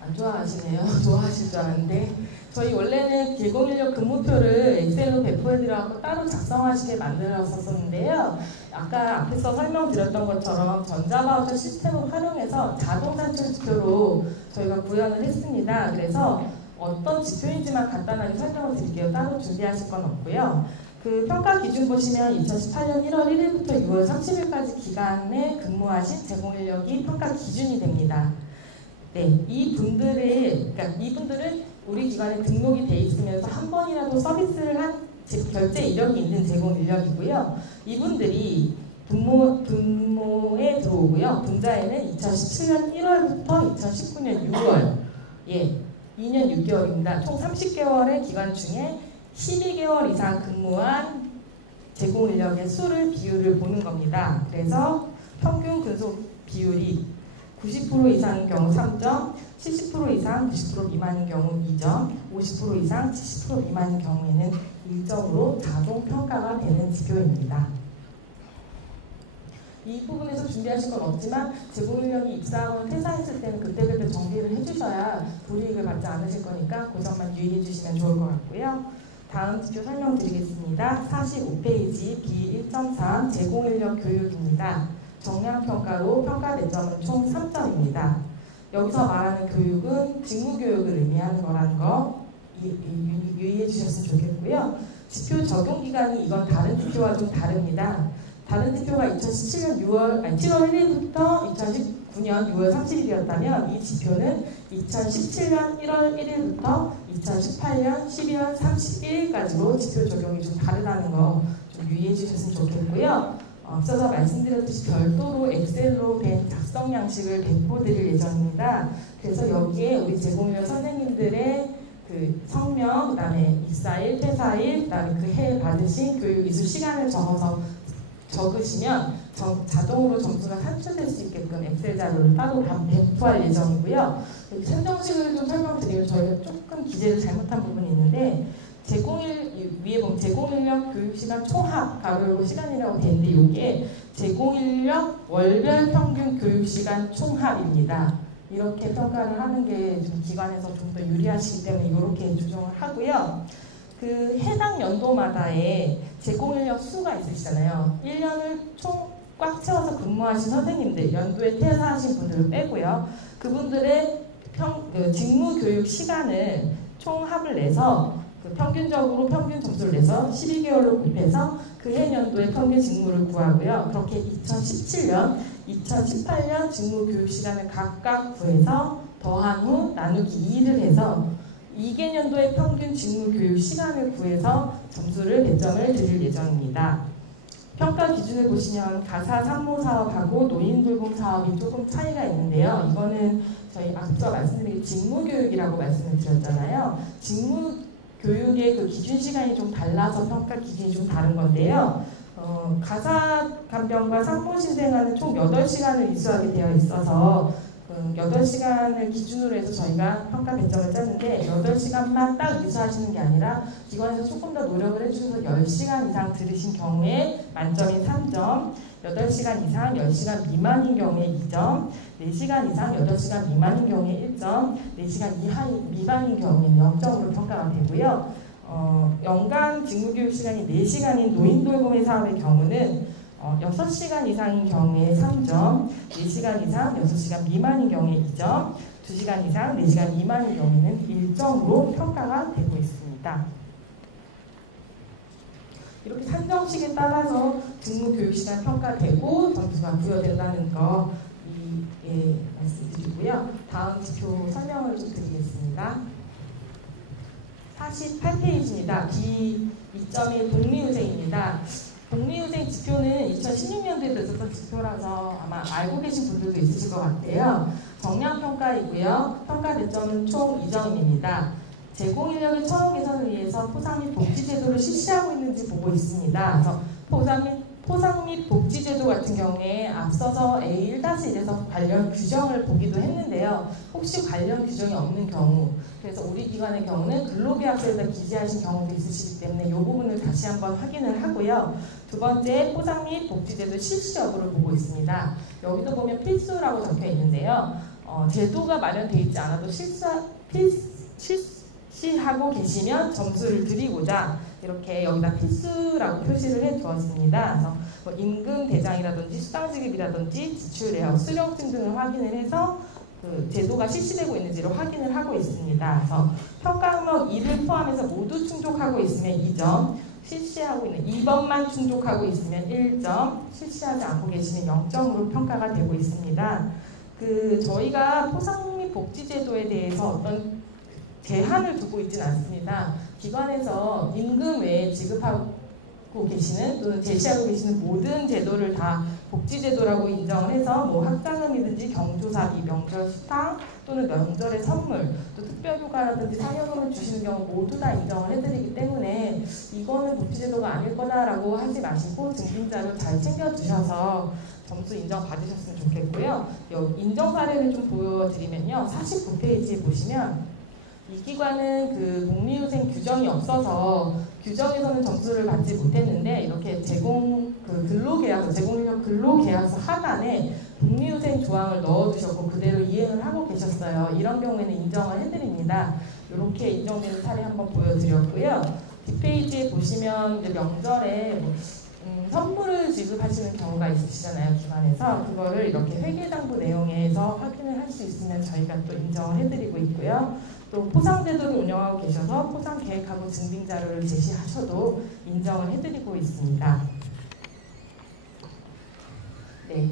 안 좋아하시네요. 좋아하실 줄 알았는데 저희 원래는 제공인력 근무표를 엑셀로 배포해드려서 따로 작성하시게 만들었었는데요. 아까 앞에서 설명드렸던 것처럼 전자바우처 시스템을 활용해서 자동 산출 지표로 저희가 구현을 했습니다. 그래서 어떤 지표인지만 간단하게 설명을 드릴게요. 따로 준비하실 건 없고요. 그 평가 기준 보시면 2018년 1월 1일부터 6월 30일까지 기간에 근무하신 제공인력이 평가 기준이 됩니다. 네, 이분들은 우리 기관에 등록이 돼 있으면서 한 번이라도 서비스를 한 결제 이력이 있는 제공인력이고요. 이분들이 분모에 들어오고요. 분자에는 2017년 1월부터 2019년 6월 2년 6개월입니다. 총 30개월의 기간 중에 12개월 이상 근무한 제공인력의 수를 비율을 보는 겁니다. 그래서 평균 근속 비율이 90% 이상인 경우 3점, 70% 이상 90% 미만인 경우 2점, 50% 이상 70% 미만인 경우에는 1점으로 자동 평가가 되는 지표입니다. 이 부분에서 준비하실 건 없지만 제공인력이 입사하고 퇴사했을 때는 그때그때 정비를 해주셔야 불이익을 받지 않으실 거니까 그 점만 유의해 주시면 좋을 것 같고요. 다음 지표 설명드리겠습니다. 45페이지 B1.3 제공인력 교육입니다. 정량평가로 평가 대점은 총 3점입니다. 여기서 말하는 교육은 직무교육을 의미하는 거라는 거 유의해 주셨으면 좋겠고요. 지표 적용 기간이 이건 다른 지표와 좀 다릅니다. 다른 지표가 2017년 7월 1일부터 2019년 6월 30일이었다면 이 지표는 2017년 1월 1일부터 2018년 12월 31일까지로 지표 적용이 좀 다르다는 거 좀 유의해 주셨으면 좋겠고요. 앞서서 말씀드렸듯이 별도로 엑셀로 된 작성 양식을 배포드릴 예정입니다. 그래서 여기에 우리 제공인력 선생님들의 그 성명, 그다음에 입사일, 퇴사일, 그다음에 그 해에 받으신 교육 이수 시간을 적으시면 자동으로 점수가 산출될 수 있게끔 엑셀 자료를 따로 배포할 예정이고요. 선정식을 좀 설명드리면 저희가 조금 기재를 잘못한 부분이 있는데 위에 보면 제공인력 교육시간 총합 가로 시간이라고 되어 있는데 이게 제공인력 월별 평균 교육시간 총합입니다. 이렇게 평가를 하는 게 좀 기관에서 좀 더 유리하시기 때문에 이렇게 조정을 하고요. 그 해당 연도마다의 제공인력 수가 있으시잖아요. 1년을 총 꽉 채워서 근무하신 선생님들, 연도에 퇴사하신 분들을 빼고요. 그분들의 직무교육 시간을 총합을 내서 평균적으로 평균 점수를 내서 12개월로 곱해서 그 해 연도의 평균 직무를 구하고요. 그렇게 2017년, 2018년 직무교육 시간을 각각 구해서 더한 후 나누기 2를 해서 2개년도의 평균 직무교육 시간을 구해서 점수를 배점을 드릴 예정입니다. 평가 기준을 보시면 가사 산모 사업하고 노인 돌봄 사업이 조금 차이가 있는데요. 이거는 저희 앞서 말씀드린 직무교육이라고 말씀을 드렸잖아요. 직무교육의 그 기준 시간이 좀 달라서 평가 기준이 좀 다른 건데요. 가사 간병과 산모 신생아는 총 8시간을 이수하게 되어 있어서 8시간을 기준으로 해서 저희가 평가 배점을 짰는데 8시간만 딱 이수하시는 게 아니라 기관에서 조금 더 노력을 해주셔서 10시간 이상 들으신 경우에 만점이 3점, 8시간 이상 10시간 미만인 경우에 2점, 4시간 이상 8시간 미만인 경우에 1점, 4시간 미만인 경우에 0점으로 평가가 되고요. 연간 직무교육 시간이 4시간인 노인돌봄의 사업의 경우는 6시간 이상인 경우에 3점, 4시간 이상 6시간 미만인 경우에 2점, 2시간 이상 4시간 미만인 경우에는 1점으로 평가가 되고 있습니다. 이렇게 산정식에 따라서 직무 교육시간 평가되고 점수가 부여된다는 거 말씀드리고요. 다음 지표 설명을 좀 드리겠습니다. 48페이지입니다. B2.1 독립유생입니다. 독립유생 지표는 2016년도에 있었던 지표라서 아마 알고 계신 분들도 있으실 것 같아요. 정량평가이고요. 평가 대점은 총 2점입니다. 제공인력의 처우 개선을 위해서 포상 및 복지제도를 실시하고 있는지 보고 있습니다. 그래서 포상 및 복지제도 같은 경우에 앞서서 A1-1에서 관련 규정을 보기도 했는데요. 혹시 관련 규정이 없는 경우, 그래서 우리 기관의 경우는 근로계약서에서 기재하신 경우도 있으시기 때문에 이 부분을 다시 한번 확인을 하고요. 두 번째, 포상 및 복지제도 실시 여부를 보고 있습니다. 여기도 보면 필수라고 적혀 있는데요. 제도가 마련되어 있지 않아도 실시하고 계시면 점수를 드리고자 이렇게 여기다 필수라고 표시를 해두었습니다. 그래서 뭐 임금 대장이라든지 수당지급이라든지 지출 내역, 수령증 등을 확인을 해서 그 제도가 실시되고 있는지를 확인을 하고 있습니다. 그래서 평가 항목 2를 포함해서 모두 충족하고 있으면 2점, 실시하고 있는 2번만 충족하고 있으면 1점, 실시하지 않고 계시면 0점으로 평가가 되고 있습니다. 저희가 포상 및 복지제도에 대해서 어떤 제한을 두고 있지는 않습니다. 기관에서 임금 외에 지급하고 계시는 또는 제시하고 계시는 모든 제도를 다 복지제도라고 인정을 해서 뭐 학자금이든지 경조사비, 명절 수당 또는 명절의 선물, 또 특별휴가라든지 상여금을 주시는 경우 모두 다 인정을 해드리기 때문에 이거는 복지제도가 아닐 거다라고 하지 마시고 증빙자료 잘 챙겨주셔서 점수 인정 받으셨으면 좋겠고요. 인정 사례를 좀 보여드리면요. 49페이지에 보시면 이 기관은 독립유생 규정이 없어서 규정에서는 점수를 받지 못했는데 이렇게 근로계약서, 제공인력 근로계약서 하단에 독립유생 조항을 넣어두셨고 그대로 이행을 하고 계셨어요. 이런 경우에는 인정을 해드립니다. 이렇게 인정되는 사례 한번 보여드렸고요. 뒷페이지에 보시면 이제 명절에 선물을 지급하시는 경우가 있으시잖아요. 기관에서 그거를 이렇게 회계장부 내용에서 확인을 할 수 있으면 저희가 또 인정을 해드리고 있고요. 또 포상제도를 운영하고 계셔서 포상 계획하고 증빙 자료를 제시하셔도 인정을 해드리고 있습니다. 네.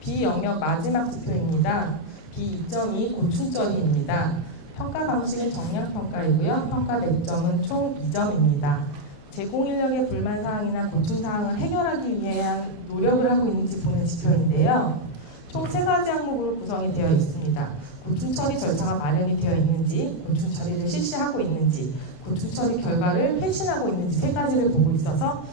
B 영역 마지막 지표입니다. B2.2 고충처리입니다. 평가 방식은 정량평가이고요. 평가 대점은 총 2점입니다. 제공인력의 불만사항이나 고충사항을 해결하기 위한 노력을 하고 있는지 보는 지표인데요. 총 3가지 항목으로 구성이 되어 있습니다. 고충처리 절차가 마련이 되어 있는지, 고충처리를 실시하고 있는지, 고충처리 결과를 회신하고 있는지 3가지를 보고 있어서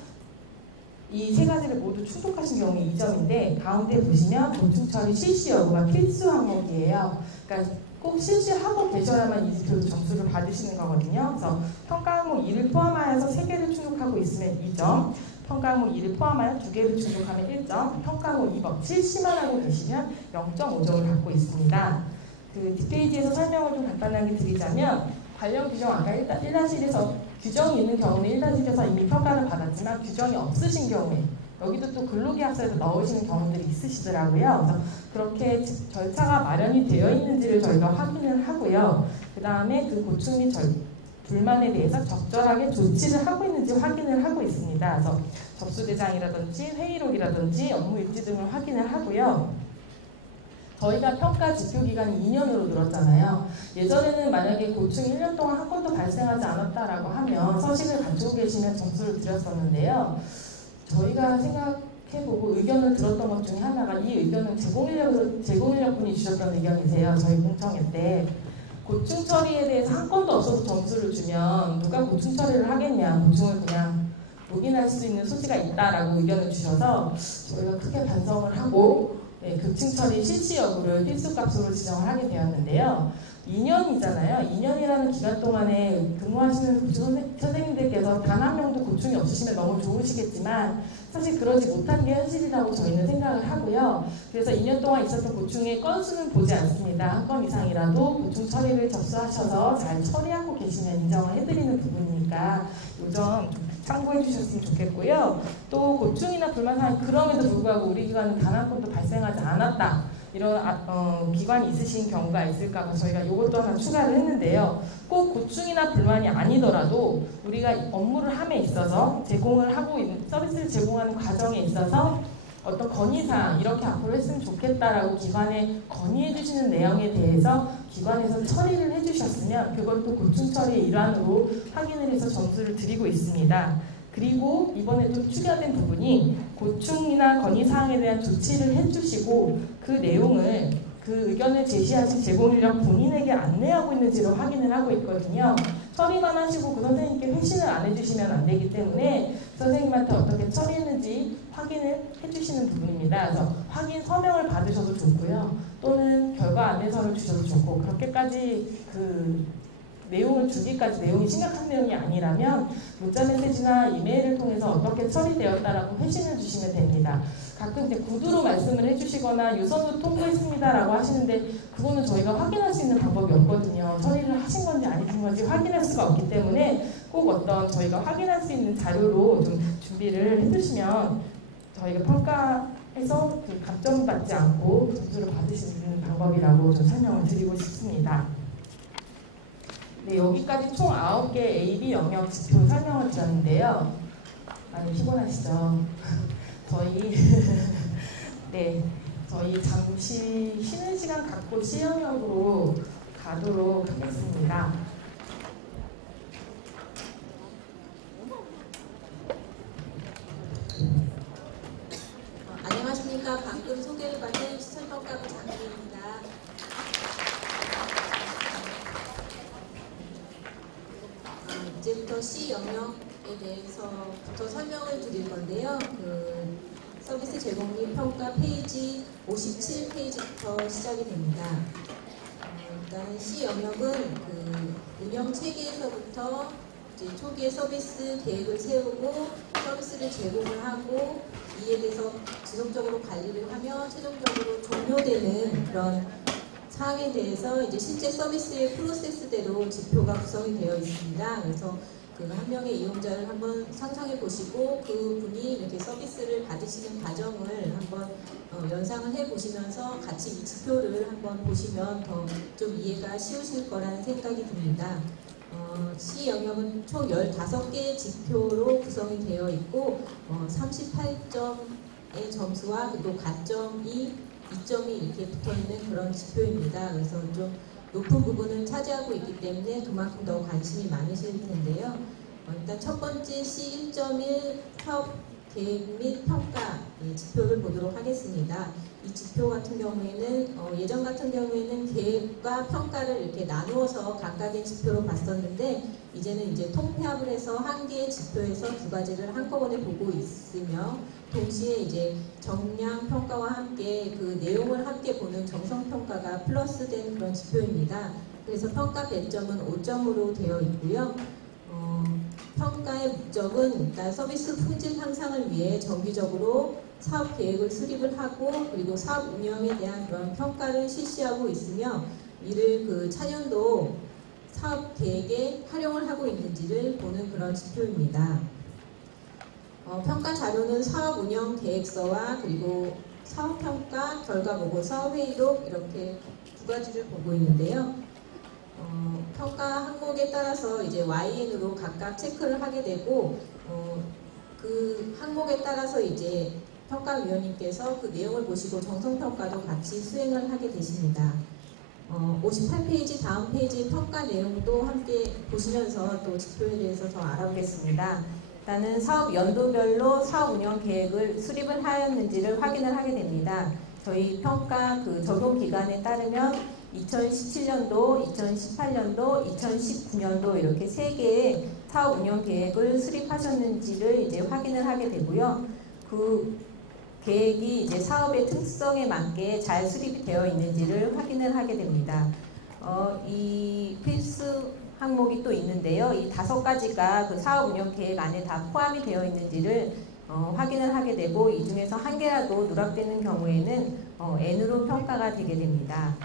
이 3가지를 모두 충족하신 경우에 2점인데 가운데 보시면 고충처리 실시 여부가 필수 항목이에요. 그러니까 꼭 실시하고 계셔야만 이 지표도 점수를 받으시는 거거든요. 그래서 평가 항목 2를 포함하여서 3개를 충족하고 있으면 2점, 평가 항목 2를 포함하여 2개를 충족하면 1점, 평가 항목 2번 실시만 하고 계시면 0.5점을 받고 있습니다. 뒷페이지에서 설명을 좀 간단하게 드리자면 관련 규정 아까 1-1에서 규정이 있는 경우는 1-1에서 이미 평가를 받았지만 규정이 없으신 경우에 여기도 또 근로계약서에서 넣으시는 경우들이 있으시더라고요. 그래서 그렇게 절차가 마련이 되어 있는지를 저희가 확인을 하고요. 그 다음에 그 고충 및 불만에 대해서 적절하게 조치를 하고 있는지 확인을 하고 있습니다. 그래서 접수대장이라든지 회의록이라든지 업무일지 등을 확인을 하고요. 저희가 평가 지표기간이 2년으로 늘었잖아요. 예전에는 만약에 고충 1년 동안 한 건도 발생하지 않았다라고 하면 서식을 갖추고 계시면 점수를 드렸었는데요. 저희가 생각해보고 의견을 들었던 것 중에 하나가 이 의견은 제공인력분이 주셨던 의견이세요. 저희 공청회 때. 고충 처리에 대해서 한 건도 없어서 점수를 주면 누가 고충 처리를 하겠냐. 고충을 그냥 로gin할 수 있는 소지가 있다라고 의견을 주셔서 저희가 크게 반성을 하고 급증 처리 실시 여부를 필수값으로 지정을 하게 되었는데요. 2년이잖아요. 2년이라는 기간 동안에 근무하시는 선생님들께서 단 한 명도 고충이 없으시면 너무 좋으시겠지만 사실 그러지 못한 게 현실이라고 저희는 생각을 하고요. 그래서 2년 동안 있었던 고충의 건수는 보지 않습니다. 한 건 이상이라도 고충 처리를 접수하셔서 잘 처리하고 계시면 인정을 해드리는 부분이니까 이 점 참고해 주셨으면 좋겠고요. 또 고충이나 불만 사항 그럼에도 불구하고 우리 기관은 단 한 건도 발생하지 않았다. 이런 기관이 있으신 경우가 있을까 봐 저희가 이것도 하나 추가를 했는데요. 꼭 고충이나 불만이 아니더라도 우리가 업무를 함에 있어서 제공을 하고 있는 서비스를 제공하는 과정에 있어서 어떤 건의사항 이렇게 앞으로 했으면 좋겠다라고 기관에 건의해 주시는 내용에 대해서 기관에서 처리를 해주셨으면 그것도 고충 처리의 일환으로 확인을 해서 점수를 드리고 있습니다. 그리고 이번에 또 추가된 부분이 고충이나 건의사항에 대한 조치를 해주시고 그 내용을 그 의견을 제시하신 제공인력 본인에게 안내하고 있는지를 확인을 하고 있거든요. 처리만 하시고 그 선생님께 회신을 안 해주시면 안 되기 때문에 선생님한테 어떻게 처리했는지 확인을 해주시는 부분입니다. 그래서 확인 서명을 받으셔도 좋고요. 또는 결과 안내서를 주셔도 좋고 그렇게까지 그 내용을 주기까지 내용이 심각한 내용이 아니라면 문자 메시지나 이메일을 통해서 어떻게 처리되었다라고 회신을 주시면 됩니다. 가끔 이제 구두로 말씀을 해주시거나 유선으로 통보했습니다라고 하시는데 그거는 저희가 확인할 수 있는 방법이 없거든요. 처리를 하신 건지 아니신 건지 확인할 수가 없기 때문에 꼭 어떤 저희가 확인할 수 있는 자료로 좀 준비를 해주시면 저희가 평가해서 그 감점 받지 않고 점수를 받으시는 방법이라고 좀 설명을 드리고 싶습니다. 네, 여기까지 총 9개 A, B 영역 지표 설명을 드렸는데요. 많이 피곤하시죠? 저희 잠시 쉬는 시간 갖고 C 영역으로 가도록 하겠습니다. 안녕하십니까. 방금 소개를 받은 시설평가부 장혜입니다. 이제부터 C 영역에 대해서부터 설명을 드릴 건데요. 서비스 제공 및 평가 페이지 57페이지부터 시작이 됩니다. 일단 C 영역은 운영 체계에서부터 이제 초기에 서비스 계획을 세우고 서비스를 제공을 하고 이에 대해서 지속적으로 관리를 하며 최종적으로 종료되는 그런 사항에 대해서 이제 실제 서비스의 프로세스대로 지표가 구성이 되어 있습니다. 그래서 한 명의 이용자를 한번 상상해 보시고 그 분이 이렇게 서비스를 받으시는 과정을 한번 연상을 해 보시면서 같이 이 지표를 한번 보시면 더 좀 이해가 쉬우실 거라는 생각이 듭니다. C 영역은 총 15개의 지표로 구성이 되어 있고 38점의 점수와 그리고 가점이 2점이 이렇게 붙어있는 그런 지표입니다. 그래서 좀 높은 부분을 차지하고 있기 때문에 그만큼 더 관심이 많으실 텐데요. 일단 첫 번째 C1.1 사업 계획 및 평가 지표를 보도록 하겠습니다. 이 지표 같은 경우에는 예전 같은 경우에는 계획과 평가를 이렇게 나누어서 각각의 지표로 봤었는데 이제는 이제 통폐합을 해서 한 개의 지표에서 두 가지를 한꺼번에 보고 있으며 동시에 이제 정량 평가와 함께 그 내용을 함께 보는 정성 평가가 플러스된 그런 지표입니다. 그래서 평가 배점은 5점으로 되어 있고요. 평가의 목적은 일단 서비스 품질 향상을 위해 정기적으로 사업 계획을 수립을 하고 그리고 사업 운영에 대한 그런 평가를 실시하고 있으며 이를 차년도 사업 계획에 활용을 하고 있는지를 보는 그런 지표입니다. 평가 자료는 사업 운영 계획서와 그리고 사업 평가 결과 보고서, 회의록 이렇게 두 가지를 보고 있는데요. 평가 항목에 따라서 이제 YN으로 각각 체크를 하게 되고 그 항목에 따라서 이제 평가위원님께서 그 내용을 보시고 정성평가도 같이 수행을 하게 되십니다. 58페이지 다음 페이지 평가 내용도 함께 보시면서 또 지표에 대해서 더 알아보겠습니다. 일단은 사업 연도별로 사업 운영 계획을 수립을 하였는지를 확인을 하게 됩니다. 저희 평가 적용 기간에 따르면 2017년도, 2018년도, 2019년도 이렇게 3개의 사업 운영 계획을 수립하셨는지를 이제 확인을 하게 되고요. 그 계획이 이제 사업의 특성에 맞게 잘 수립이 되어 있는지를 확인을 하게 됩니다. 이 필수 항목이 또 있는데요. 이 5가지가 그 사업 운영 계획 안에 다 포함이 되어 있는지를 확인을 하게 되고 이 중에서 한 개라도 누락되는 경우에는 N으로 평가가 되게 됩니다.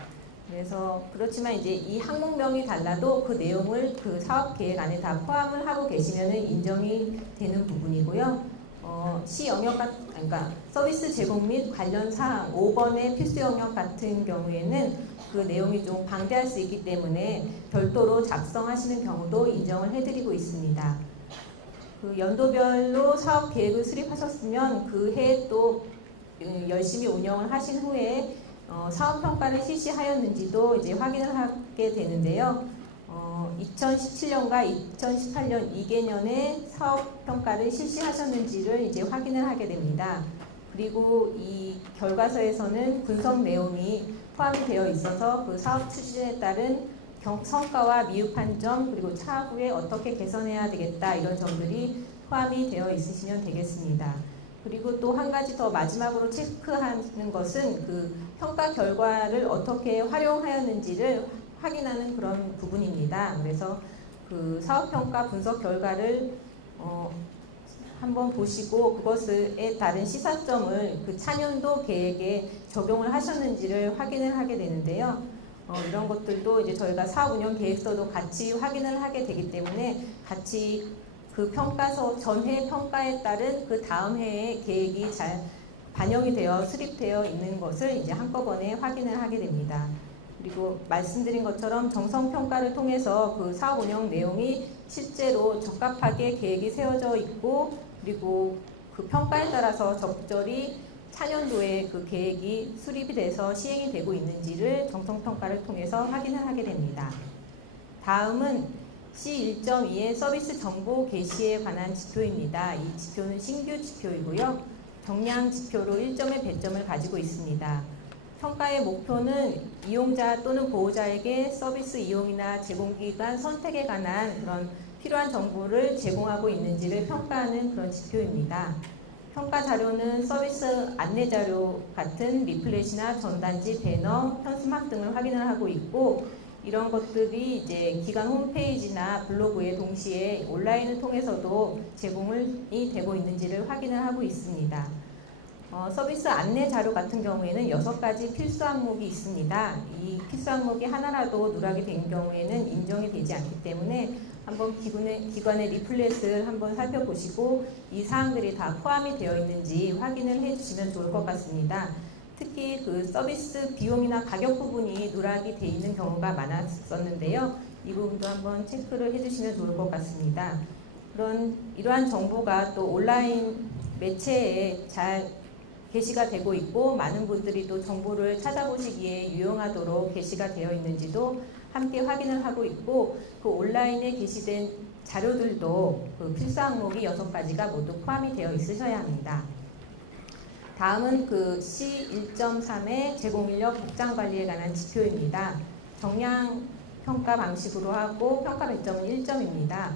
그래서 그렇지만 이제 이 항목명이 달라도 그 내용을 그 사업 계획 안에 다 포함을 하고 계시면은 인정이 되는 부분이고요. 시 영역 그러니까 서비스 제공 및 관련 사항 5번의 필수 영역 같은 경우에는 그 내용이 좀 방대할 수 있기 때문에 별도로 작성하시는 경우도 인정을 해드리고 있습니다. 그 연도별로 사업 계획을 수립하셨으면 그 해에 또 열심히 운영을 하신 후에 사업 평가를 실시하였는지도 이제 확인을 하게 되는데요. 2017년과 2018년 2개년에 사업 평가를 실시하셨는지를 이제 확인을 하게 됩니다. 그리고 이 결과서에서는 분석 내용이 포함이 되어 있어서 그 사업 추진에 따른 성과와 미흡한 점 그리고 차후에 어떻게 개선해야 되겠다 이런 점들이 포함이 되어 있으시면 되겠습니다. 그리고 또 한 가지 더 마지막으로 체크하는 것은 그 평가 결과를 어떻게 활용하였는지를 확인하는 그런 부분입니다. 그래서 그 사업평가 분석 결과를 한번 보시고 그것에 따른 시사점을 그 차년도 계획에 적용을 하셨는지를 확인을 하게 되는데요. 이런 것들도 이제 저희가 사업 운영 계획서도 같이 확인을 하게 되기 때문에 같이 그 평가서 전해 평가에 따른 그 다음 해의 계획이 잘 반영이 되어 수립되어 있는 것을 이제 한꺼번에 확인을 하게 됩니다. 그리고 말씀드린 것처럼 정성평가를 통해서 그 사업 운영 내용이 실제로 적합하게 계획이 세워져 있고 그리고 그 평가에 따라서 적절히 차년도에 그 계획이 수립이 돼서 시행이 되고 있는지를 정성평가를 통해서 확인을 하게 됩니다. 다음은 C1.2의 서비스 정보 게시에 관한 지표입니다. 이 지표는 신규 지표이고요. 정량 지표로 1점의 배점을 가지고 있습니다. 평가의 목표는 이용자 또는 보호자에게 서비스 이용이나 제공기관 선택에 관한 그런 필요한 정보를 제공하고 있는지를 평가하는 그런 지표입니다. 평가 자료는 서비스 안내 자료 같은 리플렛이나 전단지, 배너, 현수막 등을 확인을 하고 있고 이런 것들이 이제 기관 홈페이지나 블로그에 동시에 온라인을 통해서도 제공이 되고 있는지를 확인을 하고 있습니다. 서비스 안내 자료 같은 경우에는 6가지 필수 항목이 있습니다. 이 필수 항목이 하나라도 누락이 된 경우에는 인정이 되지 않기 때문에 한번 기관의 리플렛을 한번 살펴보시고 이 사항들이 다 포함이 되어 있는지 확인을 해주시면 좋을 것 같습니다. 특히 그 서비스 비용이나 가격 부분이 누락이 돼 있는 경우가 많았었는데요. 이 부분도 한번 체크를 해주시면 좋을 것 같습니다. 이러한 정보가 또 온라인 매체에 잘 게시가 되고 있고 많은 분들이 또 정보를 찾아보시기에 유용하도록 게시가 되어 있는지도 함께 확인을 하고 있고 그 온라인에 게시된 자료들도 그 필수 항목이 6가지가 모두 포함이 되어 있으셔야 합니다. 다음은 그 C1.3의 제공인력 복장 관리에 관한 지표입니다. 정량 평가 방식으로 하고 평가 배점은 1점입니다.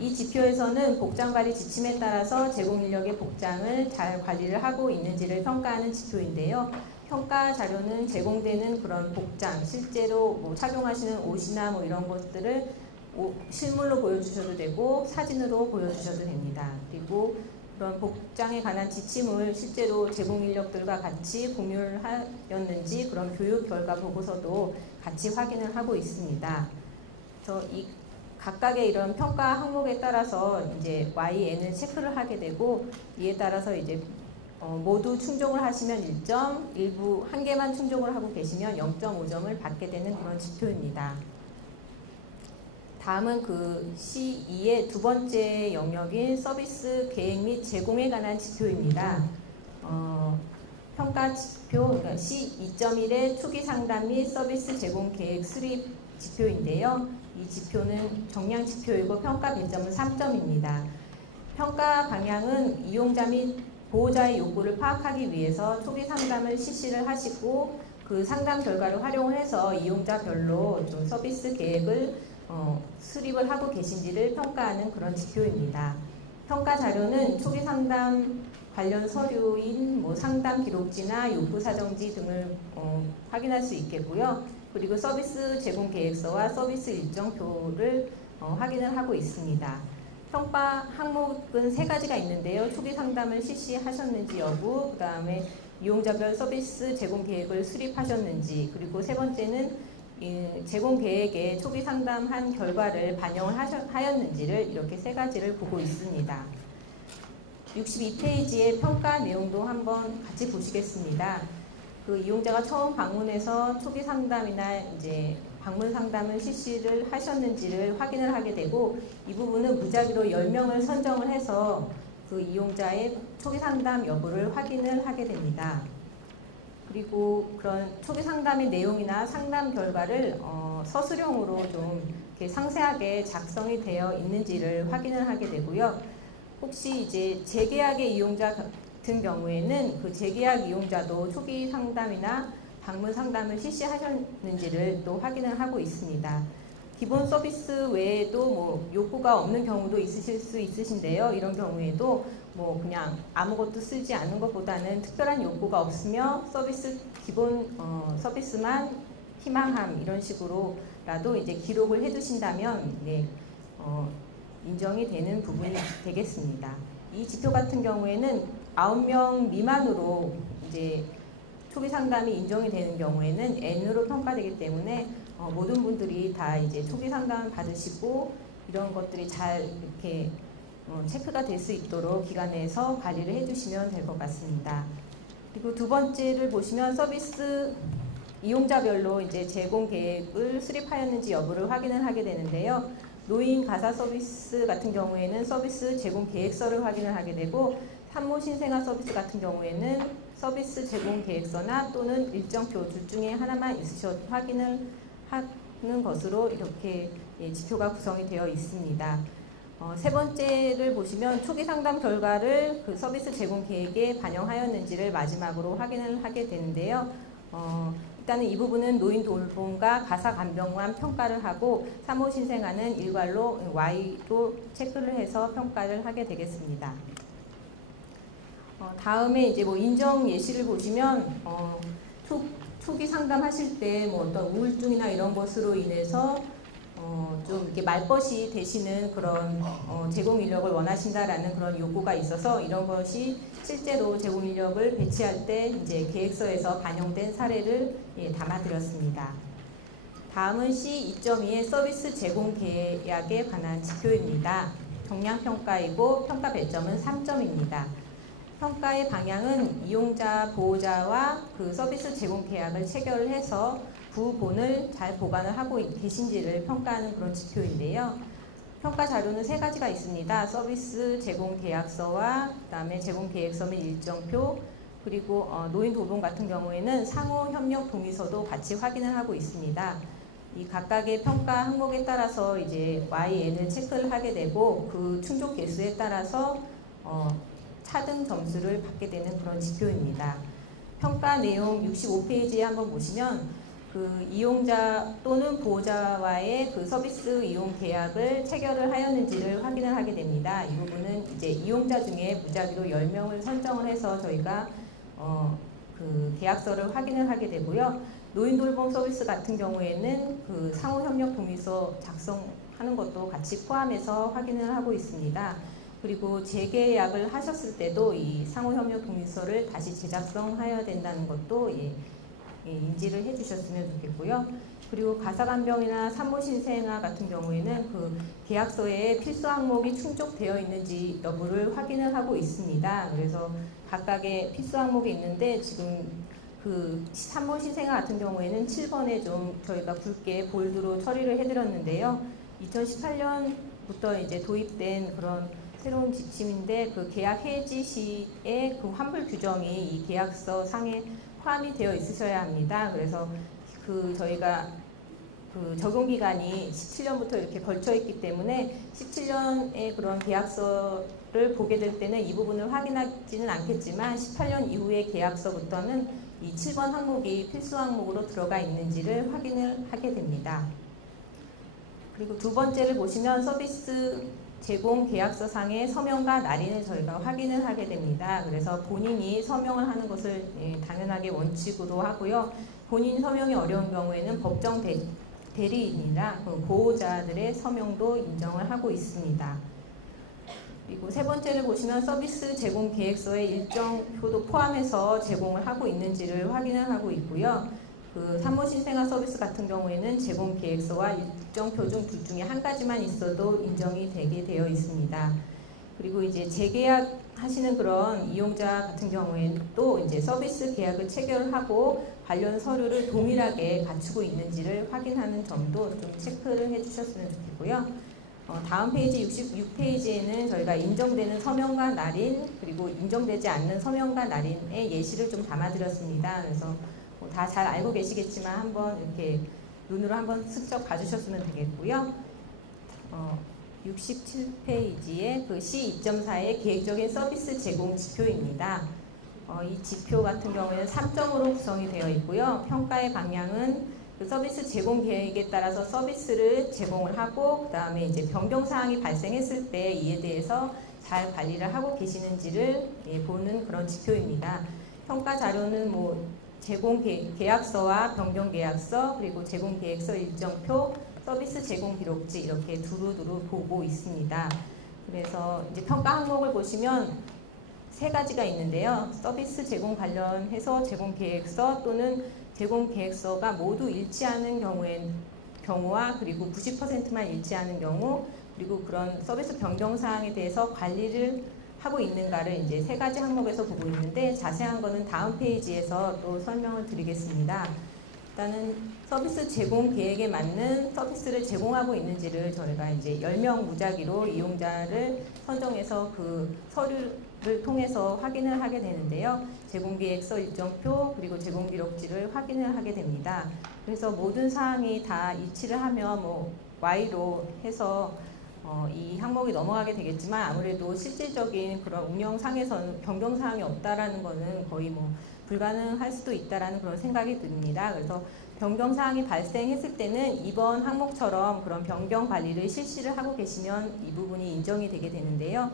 이 지표에서는 복장 관리 지침에 따라서 제공인력의 복장을 잘 관리를 하고 있는지를 평가하는 지표인데요. 평가 자료는 제공되는 그런 복장, 실제로 뭐 착용하시는 옷이나 뭐 이런 것들을 실물로 보여주셔도 되고 사진으로 보여주셔도 됩니다. 그리고 그런 복장에 관한 지침을 실제로 제공인력들과 같이 공유를 하였는지 그런 교육 결과 보고서도 같이 확인을 하고 있습니다. 그래서 이 각각의 이런 평가 항목에 따라서 이제 YN을 체크를 하게 되고 이에 따라서 이제 모두 충족을 하시면 1점, 일부 한 개만 충족을 하고 계시면 0.5점을 받게 되는 그런 지표입니다. 다음은 그 C2의 두 번째 영역인 서비스 계획 및 제공에 관한 지표입니다. 평가 지표, 그러니까 C2.1의 초기 상담 및 서비스 제공 계획 수립 지표인데요. 이 지표는 정량 지표이고 평가 배점은 3점입니다. 평가 방향은 이용자 및 보호자의 요구를 파악하기 위해서 초기 상담을 실시를 하시고 그 상담 결과를 활용해서 이용자별로 좀 서비스 계획을 수립을 하고 계신지를 평가하는 그런 지표입니다. 평가 자료는 초기 상담 관련 서류인 뭐 상담 기록지나 요구 사정지 등을 확인할 수 있겠고요. 그리고 서비스 제공 계획서와 서비스 일정표를 확인을 하고 있습니다. 평가 항목은 3가지가 있는데요. 초기 상담을 실시하셨는지 여부, 그 다음에 이용자별 서비스 제공 계획을 수립하셨는지, 그리고 세 번째는 제공 계획에 초기 상담한 결과를 반영을 하였는지를 이렇게 세 가지를 보고 있습니다. 62페이지의 평가 내용도 한번 같이 보시겠습니다. 그 이용자가 처음 방문해서 초기 상담이나 이제 방문 상담을 실시를 하셨는지를 확인을 하게 되고, 이 부분은 무작위로 10명을 선정을 해서 그 이용자의 초기 상담 여부를 확인을 하게 됩니다. 그리고 그런 초기 상담의 내용이나 상담 결과를 서술형으로 좀 이렇게 상세하게 작성이 되어 있는지를 확인을 하게 되고요. 혹시 이제 재계약의 이용자 같은 경우에는 그 재계약 이용자도 초기 상담이나 방문 상담을 실시하셨는지를 또 확인을 하고 있습니다. 기본 서비스 외에도 뭐 욕구가 없는 경우도 있으실 수 있으신데요. 이런 경우에도 뭐 그냥 아무것도 쓰지 않는 것보다는 특별한 욕구가 없으며 서비스 기본 서비스만 희망함 이런 식으로라도 이제 기록을 해두신다면 네, 인정이 되는 부분이 되겠습니다. 이 지표 같은 경우에는 9명 미만으로 이제 초기 상담이 인정이 되는 경우에는 N으로 평가되기 때문에 모든 분들이 다 이제 초기 상담을 받으시고 이런 것들이 잘 이렇게 체크가 될 수 있도록 기관 내에서 관리를 해주시면 될 것 같습니다. 그리고 두 번째를 보시면 서비스 이용자별로 이제 제공 계획을 수립하였는지 여부를 확인을 하게 되는데요. 노인 가사 서비스 같은 경우에는 서비스 제공 계획서를 확인을 하게 되고, 산모 신생아 서비스 같은 경우에는 서비스 제공 계획서나 또는 일정표 둘 중에 하나만 있으셔도 확인을 하는 것으로 이렇게 지표가 구성이 되어 있습니다. 세 번째를 보시면 초기 상담 결과를 그 서비스 제공 계획에 반영하였는지를 마지막으로 확인을 하게 되는데요. 일단은 이 부분은 노인 돌봄과 가사 간병만 평가를 하고 산모 신생아는 일괄로 Y로 체크를 해서 평가를 하게 되겠습니다. 다음에 이제 뭐 인정 예시를 보시면 초기 상담하실 때 뭐 어떤 우울증이나 이런 것으로 인해서 좀 이렇게 말벗이 되시는 그런 제공 인력을 원하신다라는 그런 요구가 있어서 이런 것이 실제로 제공 인력을 배치할 때 이제 계획서에서 반영된 사례를 담아드렸습니다. 다음은 C2.2의 서비스 제공 계약에 관한 지표입니다. 경량 평가이고 평가 배점은 3점입니다. 평가의 방향은 이용자, 보호자와 그 서비스 제공 계약을 체결을 해서 부본을 잘 보관을 하고 계신지를 평가하는 그런 지표인데요. 평가 자료는 세 가지가 있습니다. 서비스 제공 계약서와 그다음에 제공 계획서 및 일정표, 그리고 노인 돌봄 같은 경우에는 상호 협력 동의서도 같이 확인을 하고 있습니다. 이 각각의 평가 항목에 따라서 이제 YN을 체크를 하게 되고 그 충족 개수에 따라서 차등 점수를 받게 되는 그런 지표입니다. 평가 내용 65페이지에 한번 보시면 그 이용자 또는 보호자와의 그 서비스 이용 계약을 체결을 하였는지를 확인을 하게 됩니다. 이 부분은 이제 이용자 중에 무작위로 10명을 선정을 해서 저희가 그 계약서를 확인을 하게 되고요. 노인 돌봄 서비스 같은 경우에는 그 상호 협력 동의서 작성하는 것도 같이 포함해서 확인을 하고 있습니다. 그리고 재계약을 하셨을 때도 이 상호협력 동의서를 다시 제작성하여야 된다는 것도 인지를 해주셨으면 좋겠고요. 그리고 가사간병이나 산모신생아 같은 경우에는 그 계약서에 필수 항목이 충족되어 있는지 여부를 확인을 하고 있습니다. 그래서 각각의 필수 항목이 있는데 지금 그 산모신생아 같은 경우에는 7번에 좀 저희가 굵게 볼드로 처리를 해드렸는데요. 2018년부터 이제 도입된 그런 새로운 지침인데 그 계약 해지 시에 그 환불 규정이 이 계약서 상에 포함이 되어 있으셔야 합니다. 그래서 그 저희가 그 적용 기간이 17년부터 이렇게 걸쳐 있기 때문에 17년의 그런 계약서를 보게 될 때는 이 부분을 확인하지는 않겠지만 18년 이후의 계약서부터는 이 7번 항목이 필수 항목으로 들어가 있는지를 확인을 하게 됩니다. 그리고 두 번째를 보시면 서비스 제공 계약서상의 서명과 날인을 저희가 확인을 하게 됩니다. 그래서 본인이 서명을 하는 것을 당연하게 원칙으로 하고요. 본인 서명이 어려운 경우에는 법정 대리인이나 보호자들의 서명도 인정을 하고 있습니다. 그리고 세 번째를 보시면 서비스 제공 계획서에 일정표도 포함해서 제공을 하고 있는지를 확인을 하고 있고요. 그 산모신생아 서비스 같은 경우에는 제공 계획서와 일정표 중 둘 중에 한 가지만 있어도 인정이 되게 되어 있습니다. 그리고 이제 재계약하시는 그런 이용자 같은 경우에는 또 이제 서비스 계약을 체결하고 관련 서류를 동일하게 갖추고 있는지를 확인하는 점도 좀 체크를 해주셨으면 좋겠고요. 다음 페이지 66페이지에는 저희가 인정되는 서명과 날인 그리고 인정되지 않는 서명과 날인의 예시를 좀 담아드렸습니다. 그래서 다 잘 알고 계시겠지만 한번 이렇게 눈으로 한번 슬쩍 봐주셨으면 되겠고요. 67페이지에 그 C2.4의 계획적인 서비스 제공 지표입니다. 이 지표 같은 경우에는 3점으로 구성이 되어 있고요. 평가의 방향은 그 서비스 제공 계획에 따라서 서비스를 제공을 하고 그 다음에 이제 변경 사항이 발생했을 때 이에 대해서 잘 관리를 하고 계시는지를 보는 그런 지표입니다. 평가 자료는 뭐 제공 계약서와 변경 계약서 그리고 제공 계획서 일정표 서비스 제공 기록지 이렇게 두루두루 보고 있습니다. 그래서 이제 평가 항목을 보시면 세 가지가 있는데요. 서비스 제공 관련해서 제공 계획서 또는 제공 계획서가 모두 일치하는 경우와 그리고 90%만 일치하는 경우 그리고 그런 서비스 변경 사항에 대해서 관리를 하고 있는가를 이제 세 가지 항목에서 보고 있는데 자세한 거는 다음 페이지에서 또 설명을 드리겠습니다. 일단은 서비스 제공 계획에 맞는 서비스를 제공하고 있는지를 저희가 이제 10명 무작위로 이용자를 선정해서 그 서류를 통해서 확인을 하게 되는데요. 제공 계획서 일정표 그리고 제공 기록지를 확인을 하게 됩니다. 그래서 모든 사항이 다 일치를 하면 뭐 Y로 해서 이 항목이 넘어가게 되겠지만 아무래도 실질적인 그런 운영상에서는 변경 사항이 없다라는 거는 거의 뭐 불가능할 수도 있다라는 그런 생각이 듭니다. 그래서 변경 사항이 발생했을 때는 이번 항목처럼 그런 변경 관리를 실시를 하고 계시면 이 부분이 인정이 되게 되는데요.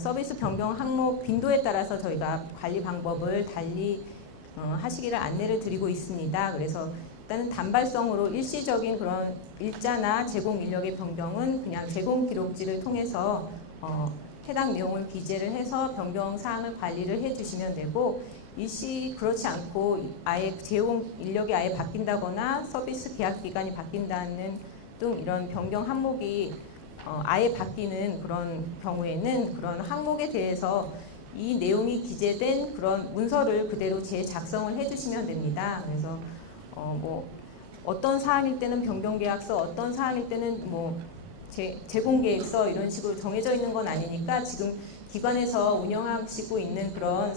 서비스 변경 항목 빈도에 따라서 저희가 관리 방법을 달리 하시기를 안내를 드리고 있습니다. 그래서 일단은 단발성으로 일시적인 그런 일자나 제공 인력의 변경은 그냥 제공 기록지를 통해서 해당 내용을 기재를 해서 변경 사항을 관리를 해주시면 되고 일시 그렇지 않고 아예 제공 인력이 아예 바뀐다거나 서비스 계약 기간이 바뀐다는 등 이런 변경 항목이 아예 바뀌는 그런 경우에는 그런 항목에 대해서 이 내용이 기재된 그런 문서를 그대로 재작성을 해주시면 됩니다. 그래서 뭐 어떤 사항일 때는 변경 계약서, 어떤 사항일 때는 뭐 제공 계획서 이런 식으로 정해져 있는 건 아니니까 지금 기관에서 운영하시고 있는 그런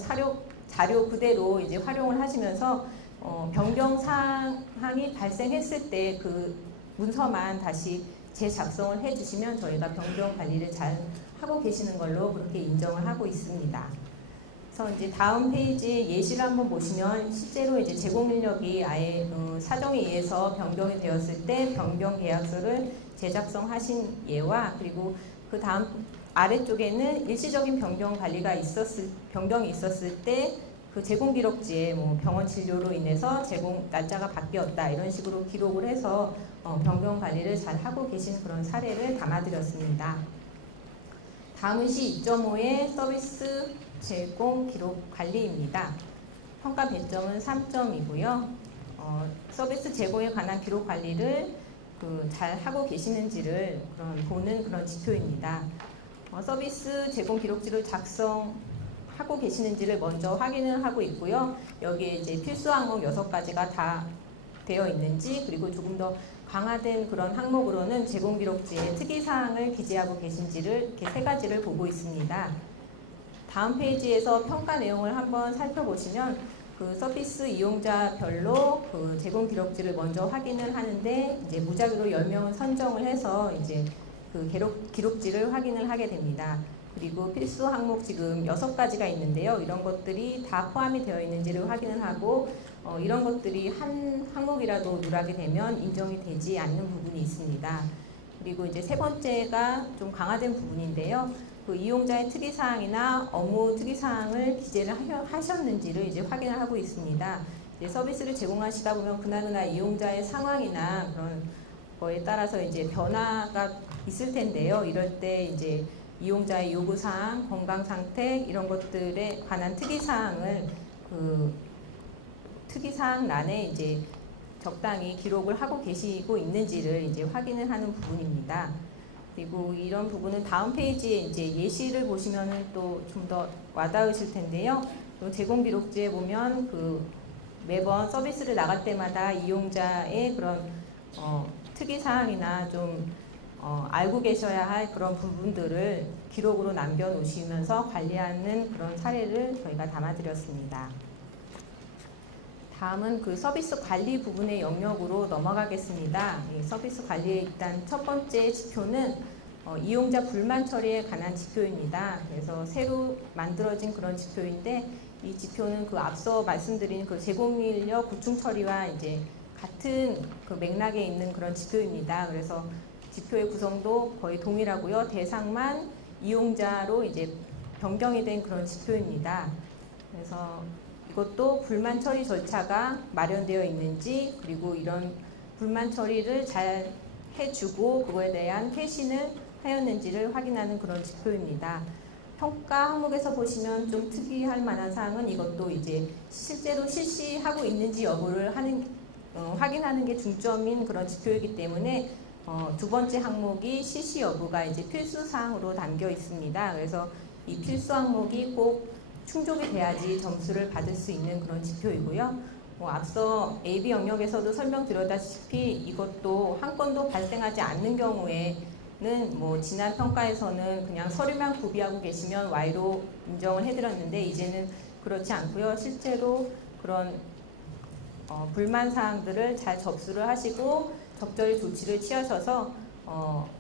자료 그대로 이제 활용을 하시면서 변경 사항이 발생했을 때 그 문서만 다시 재작성을 해주시면 저희가 변경 관리를 잘 하고 계시는 걸로 그렇게 인정을 하고 있습니다. 그래서 이제 다음 페이지 예시를 한번 보시면 실제로 이제 제공 인력이 아예 사정에 의해서 변경이 되었을 때 변경 계약서를 재작성하신 예와 그리고 그 다음 아래쪽에는 일시적인 변경 관리가 변경이 있었을 때 그 제공 기록지에 뭐 병원 진료로 인해서 제공 날짜가 바뀌었다 이런 식으로 기록을 해서 변경 관리를 잘 하고 계신 그런 사례를 담아드렸습니다. 다음은 C2.5의 서비스 제공 기록 관리입니다. 평가 배점은 3점이고요. 서비스 제공에 관한 기록 관리를 잘 하고 계시는지를 보는 그런 지표입니다. 서비스 제공 기록지를 작성하고 계시는지를 먼저 확인을 하고 있고요. 여기에 이제 필수 항목 6가지가 다 되어 있는지 그리고 조금 더 강화된 그런 항목으로는 제공 기록지에 특이사항을 기재하고 계신지를 이렇게 3가지를 보고 있습니다. 다음 페이지에서 평가 내용을 한번 살펴보시면 그 서비스 이용자별로 그 제공 기록지를 먼저 확인을 하는데 이제 무작위로 10명을 선정을 해서 이제 그 기록지를 확인을 하게 됩니다. 그리고 필수 항목 지금 6가지가 있는데요. 이런 것들이 다 포함이 되어 있는지를 확인을 하고 이런 것들이 한 항목이라도 누락이 되면 인정이 되지 않는 부분이 있습니다. 그리고 이제 3번째가 좀 강화된 부분인데요. 그 이용자의 특이사항이나 업무 특이사항을 기재를 하셨는지를 이제 확인을 하고 있습니다. 이제 서비스를 제공하시다 보면 그나저나 이용자의 상황이나 그런 거에 따라서 이제 변화가 있을 텐데요. 이럴 때 이제 이용자의 요구사항, 건강상태 이런 것들에 관한 특이사항을 그 특이사항란에 이제 적당히 기록을 하고 계시고 있는지를 이제 확인을 하는 부분입니다. 그리고 이런 부분은 다음 페이지에 이제 예시를 보시면은 또 좀 더 와닿으실 텐데요. 또 제공 기록지에 보면 그 매번 서비스를 나갈 때마다 이용자의 그런 특이 사항이나 좀 알고 계셔야 할 그런 부분들을 기록으로 남겨놓으시면서 관리하는 그런 사례를 저희가 담아드렸습니다. 다음은 그 서비스 관리 부분의 영역으로 넘어가겠습니다. 이 서비스 관리의 일단 첫 번째 지표는 이용자 불만 처리에 관한 지표입니다. 그래서 새로 만들어진 그런 지표인데 이 지표는 그 앞서 말씀드린 그 제공인력 구충 처리와 이제 같은 그 맥락에 있는 그런 지표입니다. 그래서 지표의 구성도 거의 동일하고요. 대상만 이용자로 이제 변경이 된 그런 지표입니다. 그래서 이것도 불만 처리 절차가 마련되어 있는지 그리고 이런 불만 처리를 잘 해주고 그거에 대한 회신을 하였는지를 확인하는 그런 지표입니다. 평가 항목에서 보시면 좀 특이할 만한 사항은 이것도 이제 실제로 실시하고 있는지 여부를 확인하는 게 중점인 그런 지표이기 때문에 두 번째 항목이 실시 여부가 이제 필수 사항으로 담겨 있습니다. 그래서 이 필수 항목이 꼭 충족이 돼야지 점수를 받을 수 있는 그런 지표이고요. 앞서 AB 영역에서도 설명드렸다시피 이것도 한 건도 발생하지 않는 경우에는 지난 평가에서는 그냥 서류만 구비하고 계시면 Y로 인정을 해드렸는데 이제는 그렇지 않고요. 실제로 그런 불만 사항들을 잘 접수를 하시고 적절히 조치를 취하셔서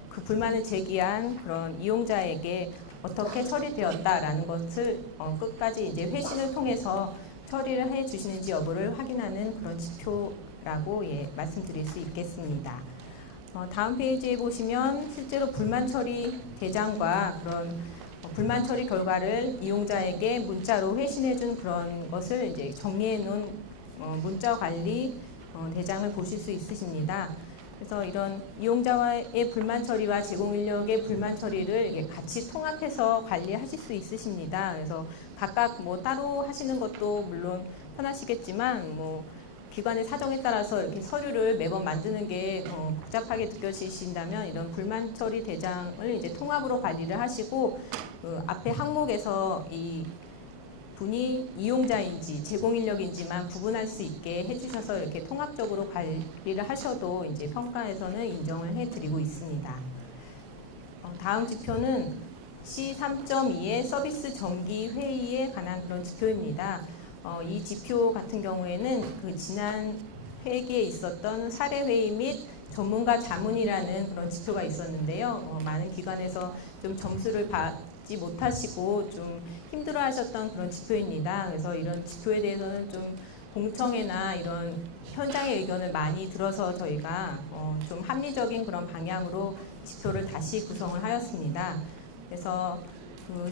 그 불만을 제기한 그런 이용자에게 어떻게 처리되었다라는 것을 끝까지 이제 회신을 통해서 처리를 해 주시는지 여부를 확인하는 그런 지표라고 말씀드릴 수 있겠습니다. 다음 페이지에 보시면 실제로 불만 처리 대장과 그런 불만 처리 결과를 이용자에게 문자로 회신해 준 그런 것을 이제 정리해 놓은 문자 관리 대장을 보실 수 있으십니다. 그래서 이런 이용자와의 불만 처리와 제공 인력의 불만 처리를 같이 통합해서 관리하실 수 있으십니다. 그래서 각각 따로 하시는 것도 물론 편하시겠지만 기관의 사정에 따라서 이렇게 서류를 매번 만드는 게 복잡하게 느껴지신다면 이런 불만 처리 대장을 이제 통합으로 관리를 하시고 그 앞에 항목에서 이 분이 이용자인지 제공인력인지만 구분할 수 있게 해주셔서 이렇게 통합적으로 관리를 하셔도 이제 평가에서는 인정을 해드리고 있습니다. 다음 지표는 C3.2의 서비스 정기 회의에 관한 그런 지표입니다. 이 지표 같은 경우에는 그 지난 회기에 있었던 사례 회의 및 전문가 자문이라는 그런 지표가 있었는데요. 많은 기관에서 좀 점수를 받지 못하시고 좀 힘들어하셨던 그런 지표입니다. 그래서 이런 지표에 대해서는 좀 공청회나 이런 현장의 의견을 많이 들어서 저희가 좀 합리적인 그런 방향으로 지표를 다시 구성을 하였습니다. 그래서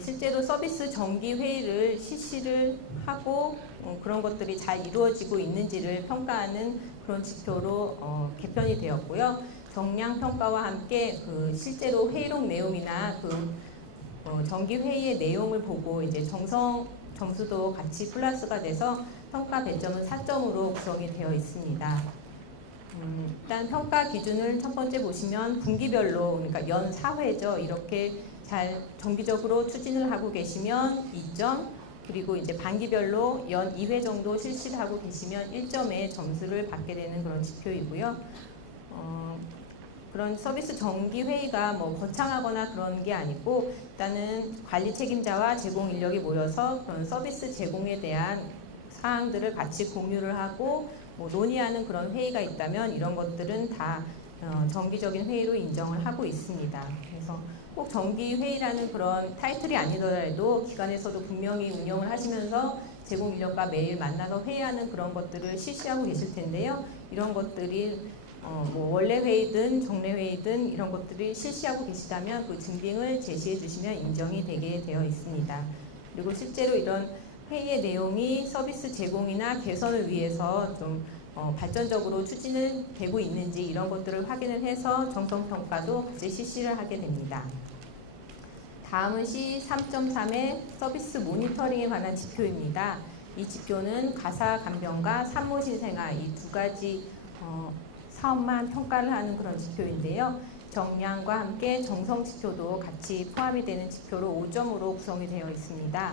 실제로 서비스 정기 회의를 실시를 하고 그런 것들이 잘 이루어지고 있는지를 평가하는 그런 지표로 개편이 되었고요. 정량 평가와 함께 그 실제로 회의록 내용이나 그 정기 회의의 내용을 보고 이제 정성 점수도 같이 플러스가 돼서 평가 배점은 4점으로 구성이 되어 있습니다. 일단 평가 기준을 첫 번째 보시면 분기별로 그러니까 연 4회죠. 이렇게 잘 정기적으로 추진을 하고 계시면 2점, 그리고 이제 반기별로 연 2회 정도 실시를 하고 계시면 1점의 점수를 받게 되는 그런 지표이고요. 그런 서비스 정기 회의가 거창하거나 그런 게 아니고 일단은 관리 책임자와 제공 인력이 모여서 그런 서비스 제공에 대한 사항들을 같이 공유를 하고 논의하는 그런 회의가 있다면 이런 것들은 다 정기적인 회의로 인정을 하고 있습니다. 그래서 꼭 정기회의라는 그런 타이틀이 아니더라도 기관에서도 분명히 운영을 하시면서 제공 인력과 매일 만나서 회의하는 그런 것들을 실시하고 계실 텐데요. 이런 것들이 원래 회의든 정례 회의든 이런 것들이 실시하고 계시다면 그 증빙을 제시해 주시면 인정이 되게 되어 있습니다. 그리고 실제로 이런 회의의 내용이 서비스 제공이나 개선을 위해서 좀 발전적으로 추진을 되고 있는지 이런 것들을 확인을 해서 정성평가도 같이 실시를 하게 됩니다. 다음은 C3.3의 서비스 모니터링에 관한 지표입니다. 이 지표는 가사 감변과 산모신생아 이 두 가지 사업만 평가를 하는 그런 지표인데요. 정량과 함께 정성 지표도 같이 포함이 되는 지표로 5점으로 구성이 되어 있습니다.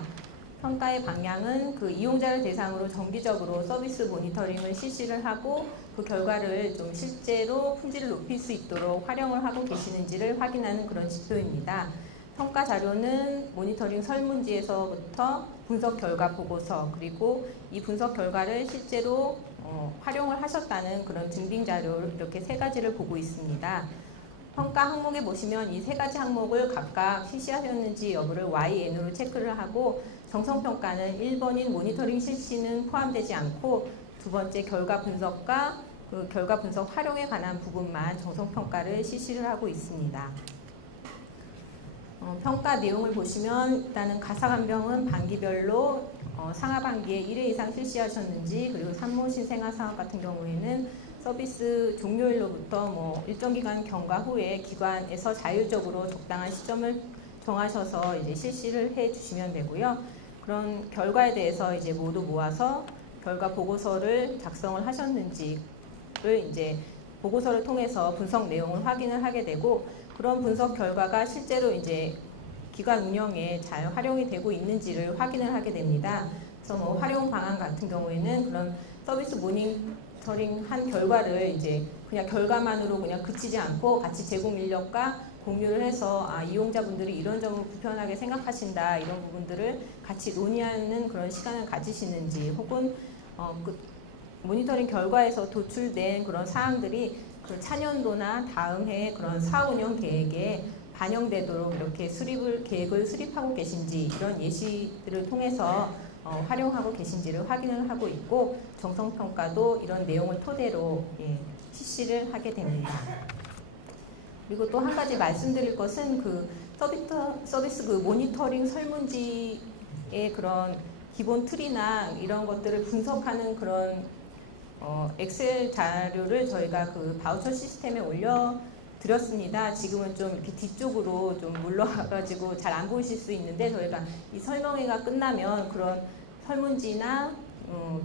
평가의 방향은 그 이용자를 대상으로 정기적으로 서비스 모니터링을 실시를 하고 그 결과를 좀 실제로 품질을 높일 수 있도록 활용을 하고 계시는지를 확인하는 그런 지표입니다. 평가 자료는 모니터링 설문지에서부터 분석 결과 보고서 그리고 이 분석 결과를 실제로 활용을 하셨다는 그런 증빙 자료 이렇게 세 가지를 보고 있습니다. 평가 항목에 보시면 이 세 가지 항목을 각각 실시하셨는지 여부를 YN으로 체크를 하고 정성평가는 1번인 모니터링 실시는 포함되지 않고 두 번째 결과 분석과 그 결과 분석 활용에 관한 부분만 정성평가를 실시를 하고 있습니다. 평가 내용을 보시면 일단은 가사감병은 반기별로 상하반기에 1회 이상 실시하셨는지 그리고 산모신생아 사업 같은 경우에는 서비스 종료일로부터 일정 기간 경과 후에 기관에서 자율적으로 적당한 시점을 정하셔서 이제 실시를 해 주시면 되고요. 그런 결과에 대해서 이제 모두 모아서 결과 보고서를 작성을 하셨는지를 이제 보고서를 통해서 분석 내용을 확인을 하게 되고 그런 분석 결과가 실제로 이제 기관 운영에 잘 활용이 되고 있는지를 확인을 하게 됩니다. 그래서 활용 방안 같은 경우에는 그런 서비스 모니터링 한 결과를 이제 그냥 결과만으로 그냥 그치지 않고 같이 제공 인력과 공유를 해서 이용자분들이 이런 점을 불편하게 생각하신다 이런 부분들을 같이 논의하는 그런 시간을 가지시는지 혹은 그 모니터링 결과에서 도출된 그런 사항들이 그 차년도나 다음 해의 그런 사업 운영 계획에 반영되도록 이렇게 계획을 수립하고 계신지 이런 예시들을 통해서 활용하고 계신지를 확인을 하고 있고 정성평가도 이런 내용을 토대로 실시를 하게 됩니다. 그리고 또 한 가지 말씀드릴 것은 그 서비스 그 모니터링 설문지의 그런 기본 틀이나 이런 것들을 분석하는 그런 엑셀 자료를 저희가 그 바우처 시스템에 올려드렸습니다. 지금은 좀 이렇게 뒤쪽으로 좀 물러가지고 잘 안 보이실 수 있는데 저희가 이 설명회가 끝나면 그런 설문지나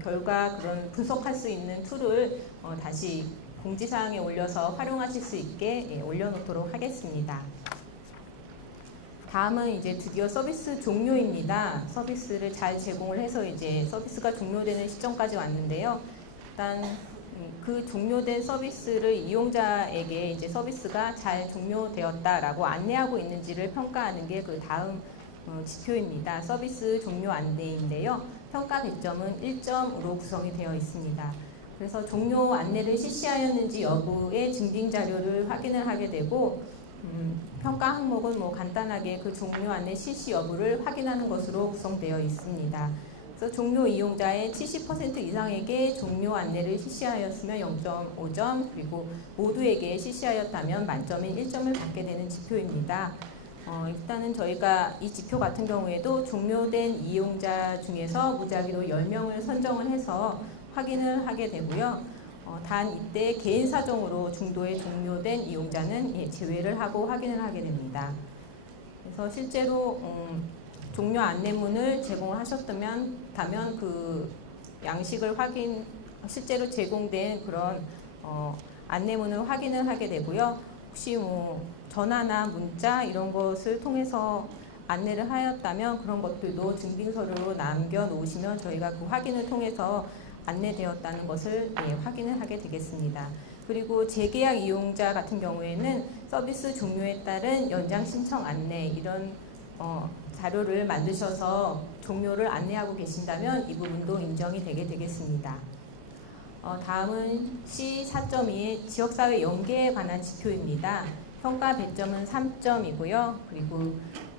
결과 그런 분석할 수 있는 툴을 다시 공지사항에 올려서 활용하실 수 있게 올려놓도록 하겠습니다. 다음은 이제 드디어 서비스 종료입니다. 서비스를 잘 제공을 해서 이제 서비스가 종료되는 시점까지 왔는데요. 일단 그 종료된 서비스를 이용자에게 이제 서비스가 잘 종료되었다라고 안내하고 있는지를 평가하는 게 그 다음 지표입니다. 서비스 종료 안내인데요. 평가 배점은 1점으로 구성이 되어 있습니다. 그래서 종료 안내를 실시하였는지 여부의 증빙 자료를 확인을 하게 되고 평가 항목은 간단하게 그 종료 안내 실시 여부를 확인하는 것으로 구성되어 있습니다. 그래서 종료 이용자의 70% 이상에게 종료 안내를 실시하였으면 0.5점 그리고 모두에게 실시하였다면 만점인 1점을 받게 되는 지표입니다. 일단은 저희가 이 지표 같은 경우에도 종료된 이용자 중에서 무작위로 10명을 선정을 해서 확인을 하게 되고요. 단 이때 개인 사정으로 중도에 종료된 이용자는 제외를 하고 확인을 하게 됩니다. 그래서 실제로 종료 안내문을 제공하셨다면 그 양식을 실제로 제공된 그런 안내문을 확인을 하게 되고요. 혹시 전화나 문자 이런 것을 통해서 안내를 하였다면 그런 것들도 증빙서류로 남겨놓으시면 저희가 그 확인을 통해서 안내되었다는 것을 확인을 하게 되겠습니다. 그리고 재계약 이용자 같은 경우에는 서비스 종료에 따른 연장 신청 안내 이런 자료를 만드셔서 종료를 안내하고 계신다면 이 부분도 인정이 되겠습니다. 다음은 C4.2의 지역사회 연계에 관한 지표입니다. 평가 배점은 3점이고요. 그리고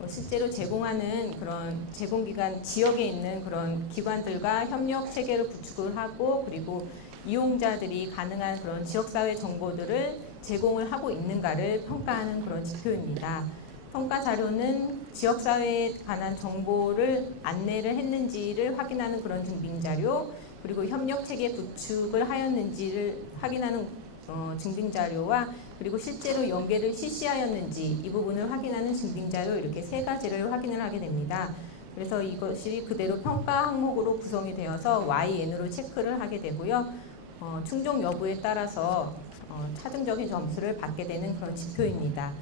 실제로 제공하는 그런 제공기관 지역에 있는 그런 기관들과 협력 체계를 구축을 하고 그리고 이용자들이 가능한 그런 지역사회 정보들을 제공을 하고 있는가를 평가하는 그런 지표입니다. 평가 자료는 지역사회에 관한 정보를 안내를 했는지를 확인하는 그런 증빙 자료 그리고 협력체계 구축을 하였는지를 확인하는 증빙 자료와 그리고 실제로 연계를 실시하였는지 이 부분을 확인하는 증빙 자료 이렇게 세 가지를 확인을 하게 됩니다. 그래서 이것이 그대로 평가 항목으로 구성이 되어서 YN으로 체크를 하게 되고요. 충족 여부에 따라서 차등적인 점수를 받게 되는 그런 지표입니다.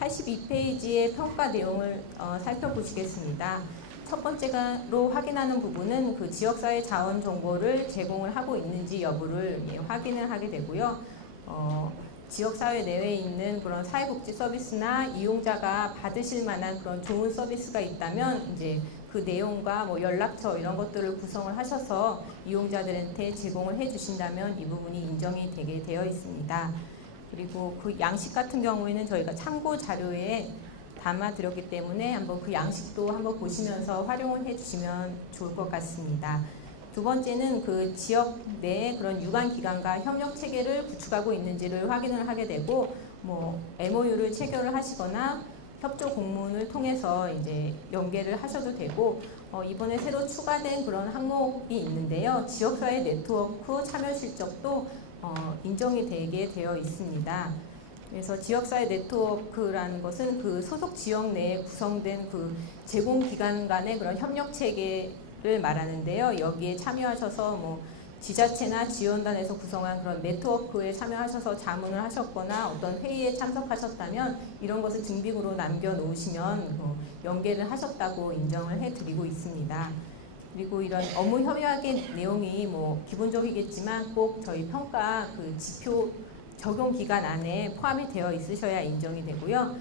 82페이지의 평가 내용을 살펴보시겠습니다. 첫 번째로 확인하는 부분은 그 지역사회 자원 정보를 제공을 하고 있는지 여부를 확인을 하게 되고요. 지역사회 내외에 있는 그런 사회복지 서비스나 이용자가 받으실 만한 그런 좋은 서비스가 있다면 이제 그 내용과 뭐 연락처 이런 것들을 구성을 하셔서 이용자들한테 제공을 해주신다면 이 부분이 인정이 되게 되어 있습니다. 그리고 그 양식 같은 경우에는 저희가 참고 자료에 담아드렸기 때문에 한번 그 양식도 한번 보시면서 활용을 해주시면 좋을 것 같습니다. 두 번째는 그 지역 내에 그런 유관기관과 협력 체계를 구축하고 있는지를 확인을 하게 되고, 뭐 MOU를 체결을 하시거나 협조 공문을 통해서 이제 연계를 하셔도 되고, 이번에 새로 추가된 그런 항목이 있는데요. 지역사회 네트워크 참여 실적도 인정이 되게 되어 있습니다. 그래서 지역사회 네트워크라는 것은 그 소속 지역 내에 구성된 그 제공기관 간의 그런 협력 체계를 말하는데요. 여기에 참여하셔서 뭐 지자체나 지원단에서 구성한 그런 네트워크에 참여하셔서 자문을 하셨거나 어떤 회의에 참석하셨다면 이런 것을 증빙으로 남겨놓으시면 연계를 하셨다고 인정을 해드리고 있습니다. 그리고 이런 업무 협약의 내용이 뭐 기본적이겠지만 꼭 저희 평가 그 지표 적용 기간 안에 포함이 되어 있으셔야 인정이 되고요.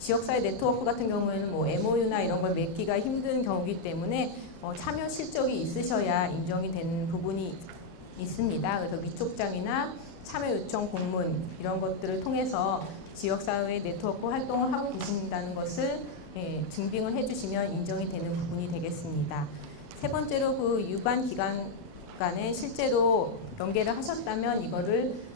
지역사회 네트워크 같은 경우에는 뭐 MOU나 이런 걸 맺기가 힘든 경우이기 때문에 참여 실적이 있으셔야 인정이 되는 부분이 있습니다. 그래서 위촉장이나 참여 요청 공문 이런 것들을 통해서 지역사회 네트워크 활동을 하고 계신다는 것을 증빙을 해주시면 인정이 되는 부분이 되겠습니다. 세 번째로 그 유관기관 간에 실제로 연계를 하셨다면 이거를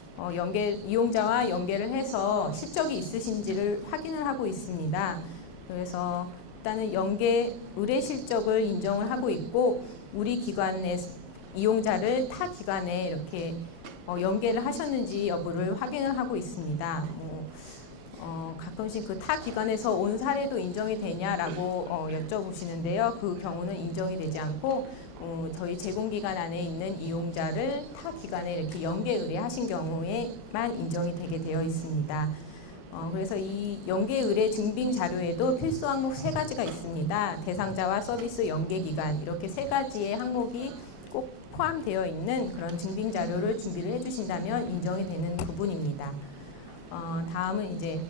이용자와 연계를 해서 실적이 있으신지를 확인을 하고 있습니다. 그래서 일단은 연계 의뢰 실적을 인정을 하고 있고 우리 기관의 이용자를 타 기관에 이렇게 연계를 하셨는지 여부를 확인을 하고 있습니다. 가끔씩 그 타 기관에서 온 사례도 인정이 되냐라고 여쭤보시는데요. 그 경우는 인정이 되지 않고 저희 제공기관 안에 있는 이용자를 타 기관에 이렇게 연계 의뢰하신 경우에만 인정이 되게 되어 있습니다. 그래서 이 연계 의뢰 증빙 자료에도 필수 항목 세 가지가 있습니다. 대상자와 서비스 연계 기간 이렇게 세 가지의 항목이 꼭 포함되어 있는 그런 증빙 자료를 준비를 해주신다면 인정이 되는 부분입니다. 다음은 이제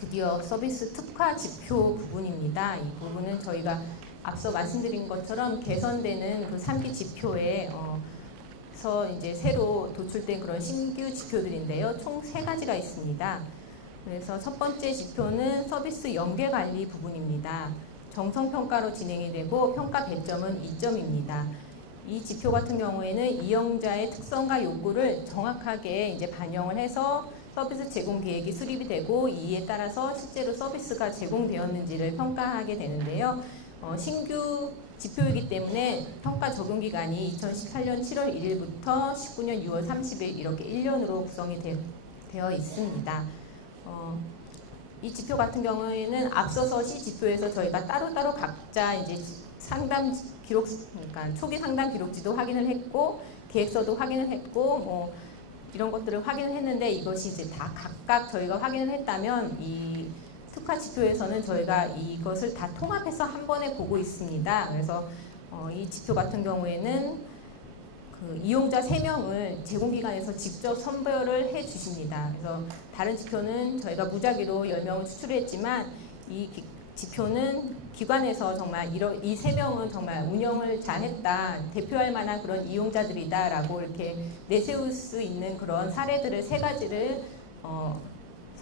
드디어 서비스 특화 지표 부분입니다. 이 부분은 저희가 앞서 말씀드린 것처럼 개선되는 그 3기 지표에서 이제 새로 도출된 그런 신규 지표들인데요. 총 3가지가 있습니다. 그래서 첫 번째 지표는 서비스 연계 관리 부분입니다. 정성평가로 진행이 되고 평가 배점은 2점입니다. 이 지표 같은 경우에는 이용자의 특성과 욕구를 정확하게 이제 반영을 해서 서비스 제공 계획이 수립이 되고 이에 따라서 실제로 서비스가 제공되었는지를 평가하게 되는데요. 신규 지표이기 때문에 평가 적용 기간이 2018년 7월 1일부터 19년 6월 30일 이렇게 1년으로 구성이 되어 있습니다. 이 지표 같은 경우에는 앞서서 시 지표에서 저희가 따로따로 각자 이제 상담 기록, 그러니까 초기 상담 기록지도 확인을 했고 계획서도 확인을 했고 뭐 이런 것들을 확인을 했는데 이것이 이제 다 각각 저희가 확인을 했다면 이 특화 지표에서는 저희가 이것을 다 통합해서 한 번에 보고 있습니다. 그래서 이 지표 같은 경우에는 그 이용자 3명을 제공기관에서 직접 선별을 해 주십니다. 그래서 다른 지표는 저희가 무작위로 10명을 추출했지만 이 지표는 기관에서 정말 이 3명은 정말 운영을 잘했다, 대표할 만한 그런 이용자들이다 라고 이렇게 내세울 수 있는 그런 사례들을 3가지를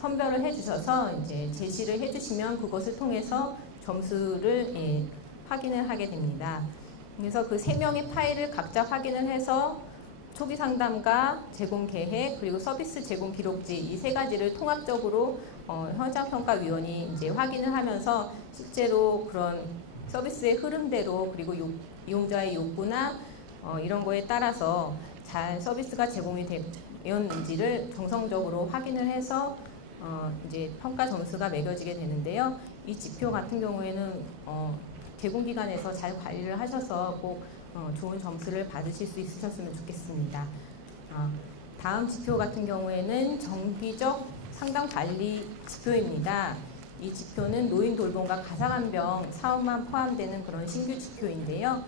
선별을 해주셔서 이제 제시를 해주시면 그것을 통해서 점수를 확인을 하게 됩니다. 그래서 그 3명의 파일을 각자 확인을 해서 초기 상담과 제공 계획 그리고 서비스 제공 기록지 이 3가지를 통합적으로 현장평가위원이 이제 확인을 하면서 실제로 그런 서비스의 흐름대로 그리고 이용자의 욕구나 이런 거에 따라서 잘 서비스가 제공이 되었는지를 정성적으로 확인을 해서 이제 평가 점수가 매겨지게 되는데요. 이 지표 같은 경우에는 제공기관에서 잘 관리를 하셔서 꼭 좋은 점수를 받으실 수 있으셨으면 좋겠습니다. 다음 지표 같은 경우에는 정기적 상담 관리 지표입니다. 이 지표는 노인 돌봄과 가상환병 사업만 포함되는 그런 신규 지표인데요.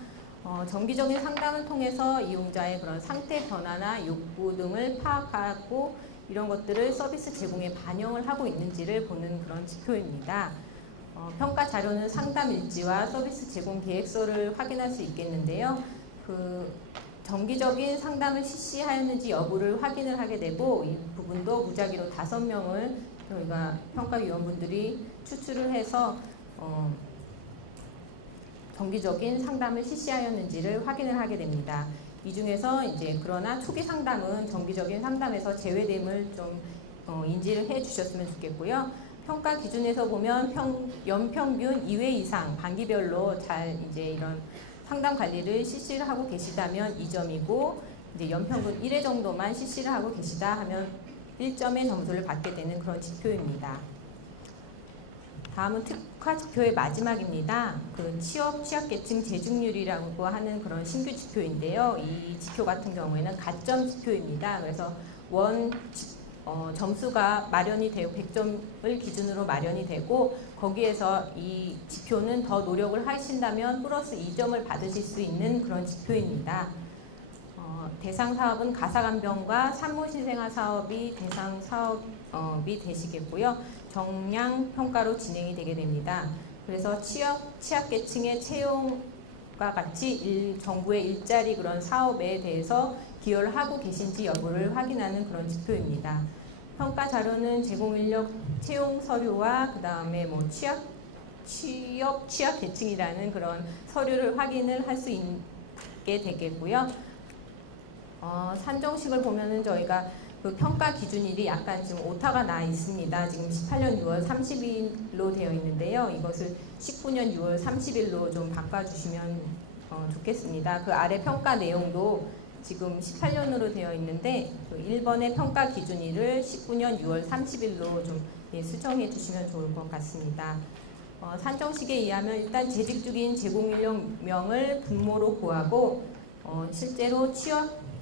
정기적인 상담을 통해서 이용자의 그런 상태 변화나 욕구 등을 파악하고 이런 것들을 서비스 제공에 반영을 하고 있는지를 보는 그런 지표입니다. 평가 자료는 상담 일지와 서비스 제공 계획서를 확인할 수 있겠는데요. 정기적인 상담을 실시하였는지 여부를 확인을 하게 되고 이 부분도 무작위로 5명을 저희가 평가위원분들이 추출을 해서 정기적인 상담을 실시하였는지를 확인을 하게 됩니다. 이 중에서 이제 그러나 초기 상담은 정기적인 상담에서 제외됨을 좀 인지를 해 주셨으면 좋겠고요. 평가 기준에서 보면 연평균 2회 이상 반기별로 잘 이제 이런 상담 관리를 실시를 하고 계시다면 2점이고 이제 연평균 1회 정도만 실시를 하고 계시다 하면 1점의 점수를 받게 되는 그런 지표입니다. 다음은 특화 지표의 마지막입니다. 취약계층 재직률이라고 하는 그런 신규 지표인데요. 이 지표 같은 경우에는 가점 지표입니다. 그래서 점수가 마련이 되고 100점을 기준으로 마련이 되고 거기에서 이 지표는 더 노력을 하신다면 플러스 2점을 받으실 수 있는 그런 지표입니다. 대상 사업은 가사간병과 산모신생아 사업이 대상 사업이 되시겠고요. 정량 평가로 진행이 되게 됩니다. 그래서 취약계층의 채용과 같이 정부의 일자리 그런 사업에 대해서 기여를 하고 계신지 여부를 확인하는 그런 지표입니다. 평가 자료는 제공인력 채용 서류와 그 다음에 뭐 취약계층이라는 그런 서류를 확인을 할 수 있게 되겠고요. 산정식을 보면은 저희가 그 평가 기준일이 약간 지금 오타가 나 있습니다. 지금 18년 6월 30일로 되어 있는데요. 이것을 19년 6월 30일로 좀 바꿔주시면 좋겠습니다. 그 아래 평가 내용도 지금 18년으로 되어 있는데 그 1번의 평가 기준일을 19년 6월 30일로 좀 수정해 주시면 좋을 것 같습니다. 산정식에 의하면 일단 재직 중인 제공인력명을 분모로 구하고 실제로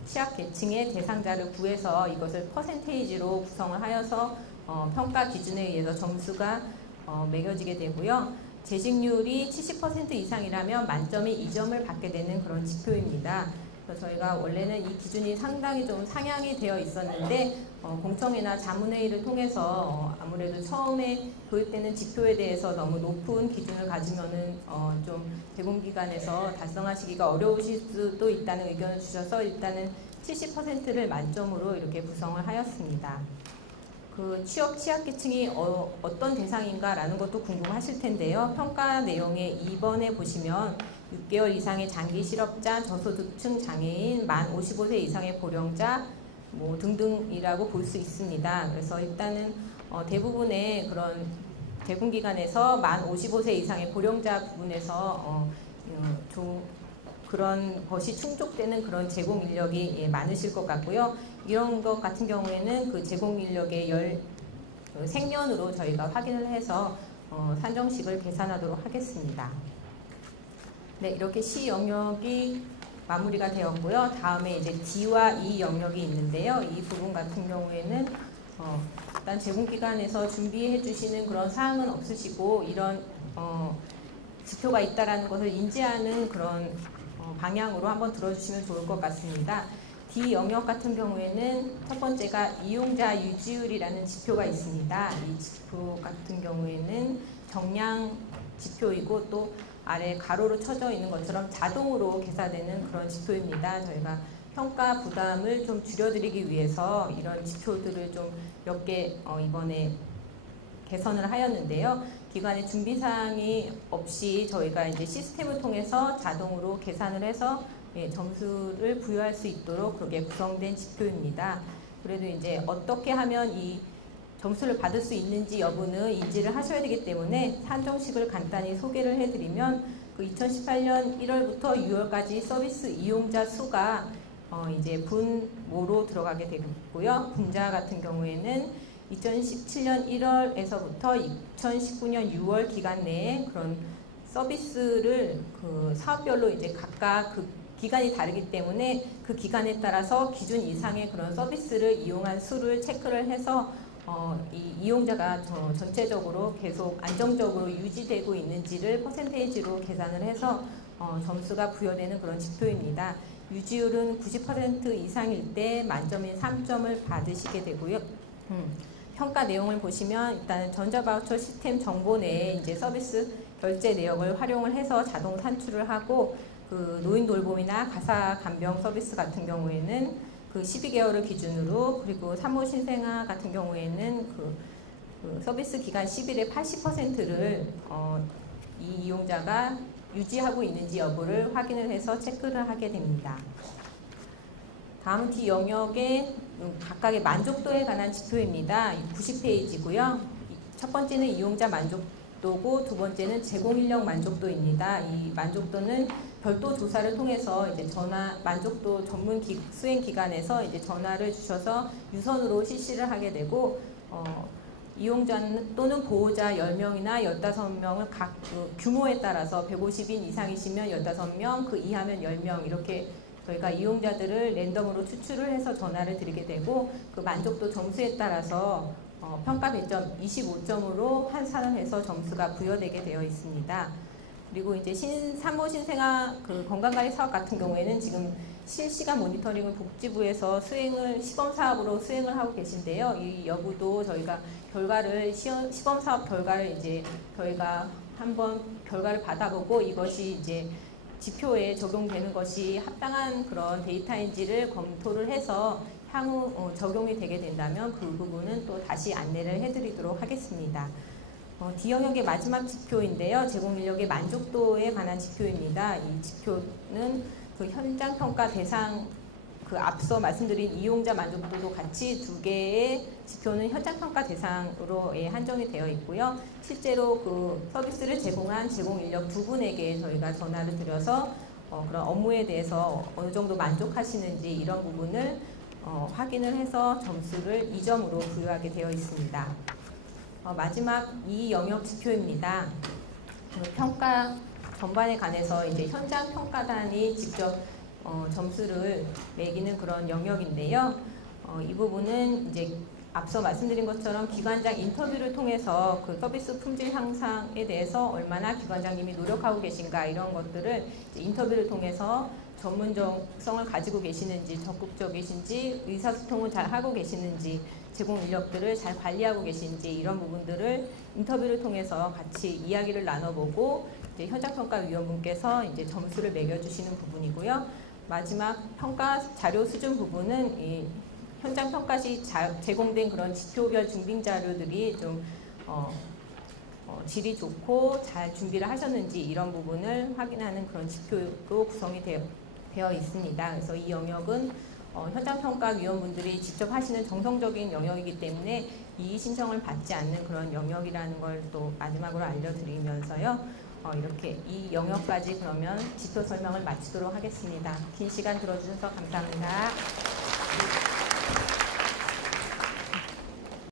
취약계층의 대상자를 구해서 이것을 퍼센테이지로 구성을 하여서 평가 기준에 의해서 점수가 매겨지게 되고요. 재직률이 70% 이상이라면 만점에 2점을 받게 되는 그런 지표입니다. 그래서 저희가 원래는 이 기준이 상당히 좀 상향이 되어 있었는데 공청회나 자문회의를 통해서 아무래도 처음에 도입되는 지표에 대해서 너무 높은 기준을 가지면은 좀 제공기관에서 달성하시기가 어려우실 수도 있다는 의견을 주셔서 일단은 70%를 만점으로 이렇게 구성을 하였습니다. 그 취약계층이 어떤 대상인가라는 것도 궁금하실 텐데요. 평가 내용에 2번에 보시면 6개월 이상의 장기 실업자, 저소득층 장애인, 만 55세 이상의 고령자 뭐 등등이라고 볼 수 있습니다. 그래서 일단은 대부분의 그런 제공기관에서 만 55세 이상의 고령자 부분에서 그런 것이 충족되는 그런 제공 인력이 많으실 것 같고요. 이런 것 같은 경우에는 그 제공 인력의 생년으로 저희가 확인을 해서 산정식을 계산하도록 하겠습니다. 네, 이렇게 C 영역이 마무리가 되었고요. 다음에 이제 D와 E 영역이 있는데요. 이 부분 같은 경우에는 일단 제공기관에서 준비해 주시는 그런 사항은 없으시고 이런 지표가 있다라는 것을 인지하는 그런 방향으로 한번 들어주시면 좋을 것 같습니다. D 영역 같은 경우에는 첫 번째가 이용자 유지율이라는 지표가 있습니다. 이 지표 같은 경우에는 정량 지표이고 또 아래 가로로 쳐져 있는 것처럼 자동으로 계산되는 그런 지표입니다. 저희가 평가 부담을 좀 줄여드리기 위해서 이런 지표들을 좀 몇 개 이번에 개선을 하였는데요. 기관의 준비사항이 없이 저희가 이제 시스템을 통해서 자동으로 계산을 해서 점수를 부여할 수 있도록 그렇게 구성된 지표입니다. 그래도 이제 어떻게 하면 이 점수를 받을 수 있는지 여부는 인지를 하셔야 되기 때문에 산정식을 간단히 소개를 해드리면 그 2018년 1월부터 6월까지 서비스 이용자 수가 이제 분모로 들어가게 되고요. 분자 같은 경우에는 2017년 1월에서부터 2019년 6월 기간 내에 그런 서비스를 그 사업별로 이제 각각 그 기간이 다르기 때문에 그 기간에 따라서 기준 이상의 그런 서비스를 이용한 수를 체크를 해서 이 이용자가 전체적으로 계속 안정적으로 유지되고 있는지를 퍼센테이지로 계산을 해서 점수가 부여되는 그런 지표입니다. 유지율은 90% 이상일 때 만점인 3점을 받으시게 되고요. 평가 내용을 보시면 일단 전자바우처 시스템 정보 내에 이제 서비스 결제 내역을 활용을 해서 자동 산출을 하고 그 노인 돌봄이나 가사 간병 서비스 같은 경우에는 그 12개월을 기준으로 그리고 산모 신생아 같은 경우에는 그 서비스 기간 10일의 80%를 이 이용자가 유지하고 있는지 여부를 확인을 해서 체크를 하게 됩니다. 다음은 D 영역의 각각의 만족도에 관한 지표입니다. 90페이지고요. 첫 번째는 이용자 만족도고 두 번째는 제공인력 만족도입니다. 이 만족도는 별도 조사를 통해서 이제 전화 만족도 전문 수행 기관에서 이제 전화를 주셔서 유선으로 실시를 하게 되고 이용자 또는 보호자 10명이나 15명을 각 그 규모에 따라서 150인 이상이시면 15명, 그 이하면 10명 이렇게 저희가 이용자들을 랜덤으로 추출을 해서 전화를 드리게 되고 그 만족도 점수에 따라서 평가 배점 25점으로 환산을 해서 점수가 부여되게 되어 있습니다. 그리고 이제 산모 신생아 그 건강관리 사업 같은 경우에는 지금 실시간 모니터링을 복지부에서 시범 사업으로 수행을 하고 계신데요. 이 여부도 저희가 시범 사업 결과를 이제 저희가 한번 결과를 받아보고 이것이 이제 지표에 적용되는 것이 합당한 그런 데이터인지를 검토를 해서 향후 적용이 되게 된다면 그 부분은 또 다시 안내를 해드리도록 하겠습니다. D 영역의 마지막 지표인데요. 제공인력의 만족도에 관한 지표입니다. 이 지표는 그 현장 평가 대상 그 앞서 말씀드린 이용자 만족도도 같이 두 개의 지표는 현장 평가 대상으로 한정이 되어 있고요. 실제로 그 서비스를 제공한 제공인력 두 분에게 저희가 전화를 드려서 그런 업무에 대해서 어느 정도 만족하시는지 이런 부분을 확인을 해서 점수를 2점으로 부여하게 되어 있습니다. 마지막 이 영역 지표입니다. 평가 전반에 관해서 이제 현장 평가단이 직접 점수를 매기는 그런 영역인데요. 이 부분은 이제 앞서 말씀드린 것처럼 기관장 인터뷰를 통해서 그 서비스 품질 향상에 대해서 얼마나 기관장님이 노력하고 계신가 이런 것들을 이제 인터뷰를 통해서 전문성을 가지고 계시는지 적극적이신지 의사소통을 잘 하고 계시는지 제공 인력들을 잘 관리하고 계신지 이런 부분들을 인터뷰를 통해서 같이 이야기를 나눠보고 이제 현장평가위원분께서 이제 점수를 매겨주시는 부분이고요. 마지막 평가 자료 수준 부분은 이 현장 평가 시 제공된 그런 지표별 증빙 자료들이 좀 질이 좋고 잘 준비를 하셨는지 이런 부분을 확인하는 그런 지표로 구성이 되어 있습니다. 그래서 이 영역은 현장평가위원분들이 직접 하시는 정성적인 영역이기 때문에 이의 신청을 받지 않는 그런 영역이라는 걸 또 마지막으로 알려드리면서요. 이렇게 이 영역까지 그러면 지표 설명을 마치도록 하겠습니다. 긴 시간 들어주셔서 감사합니다.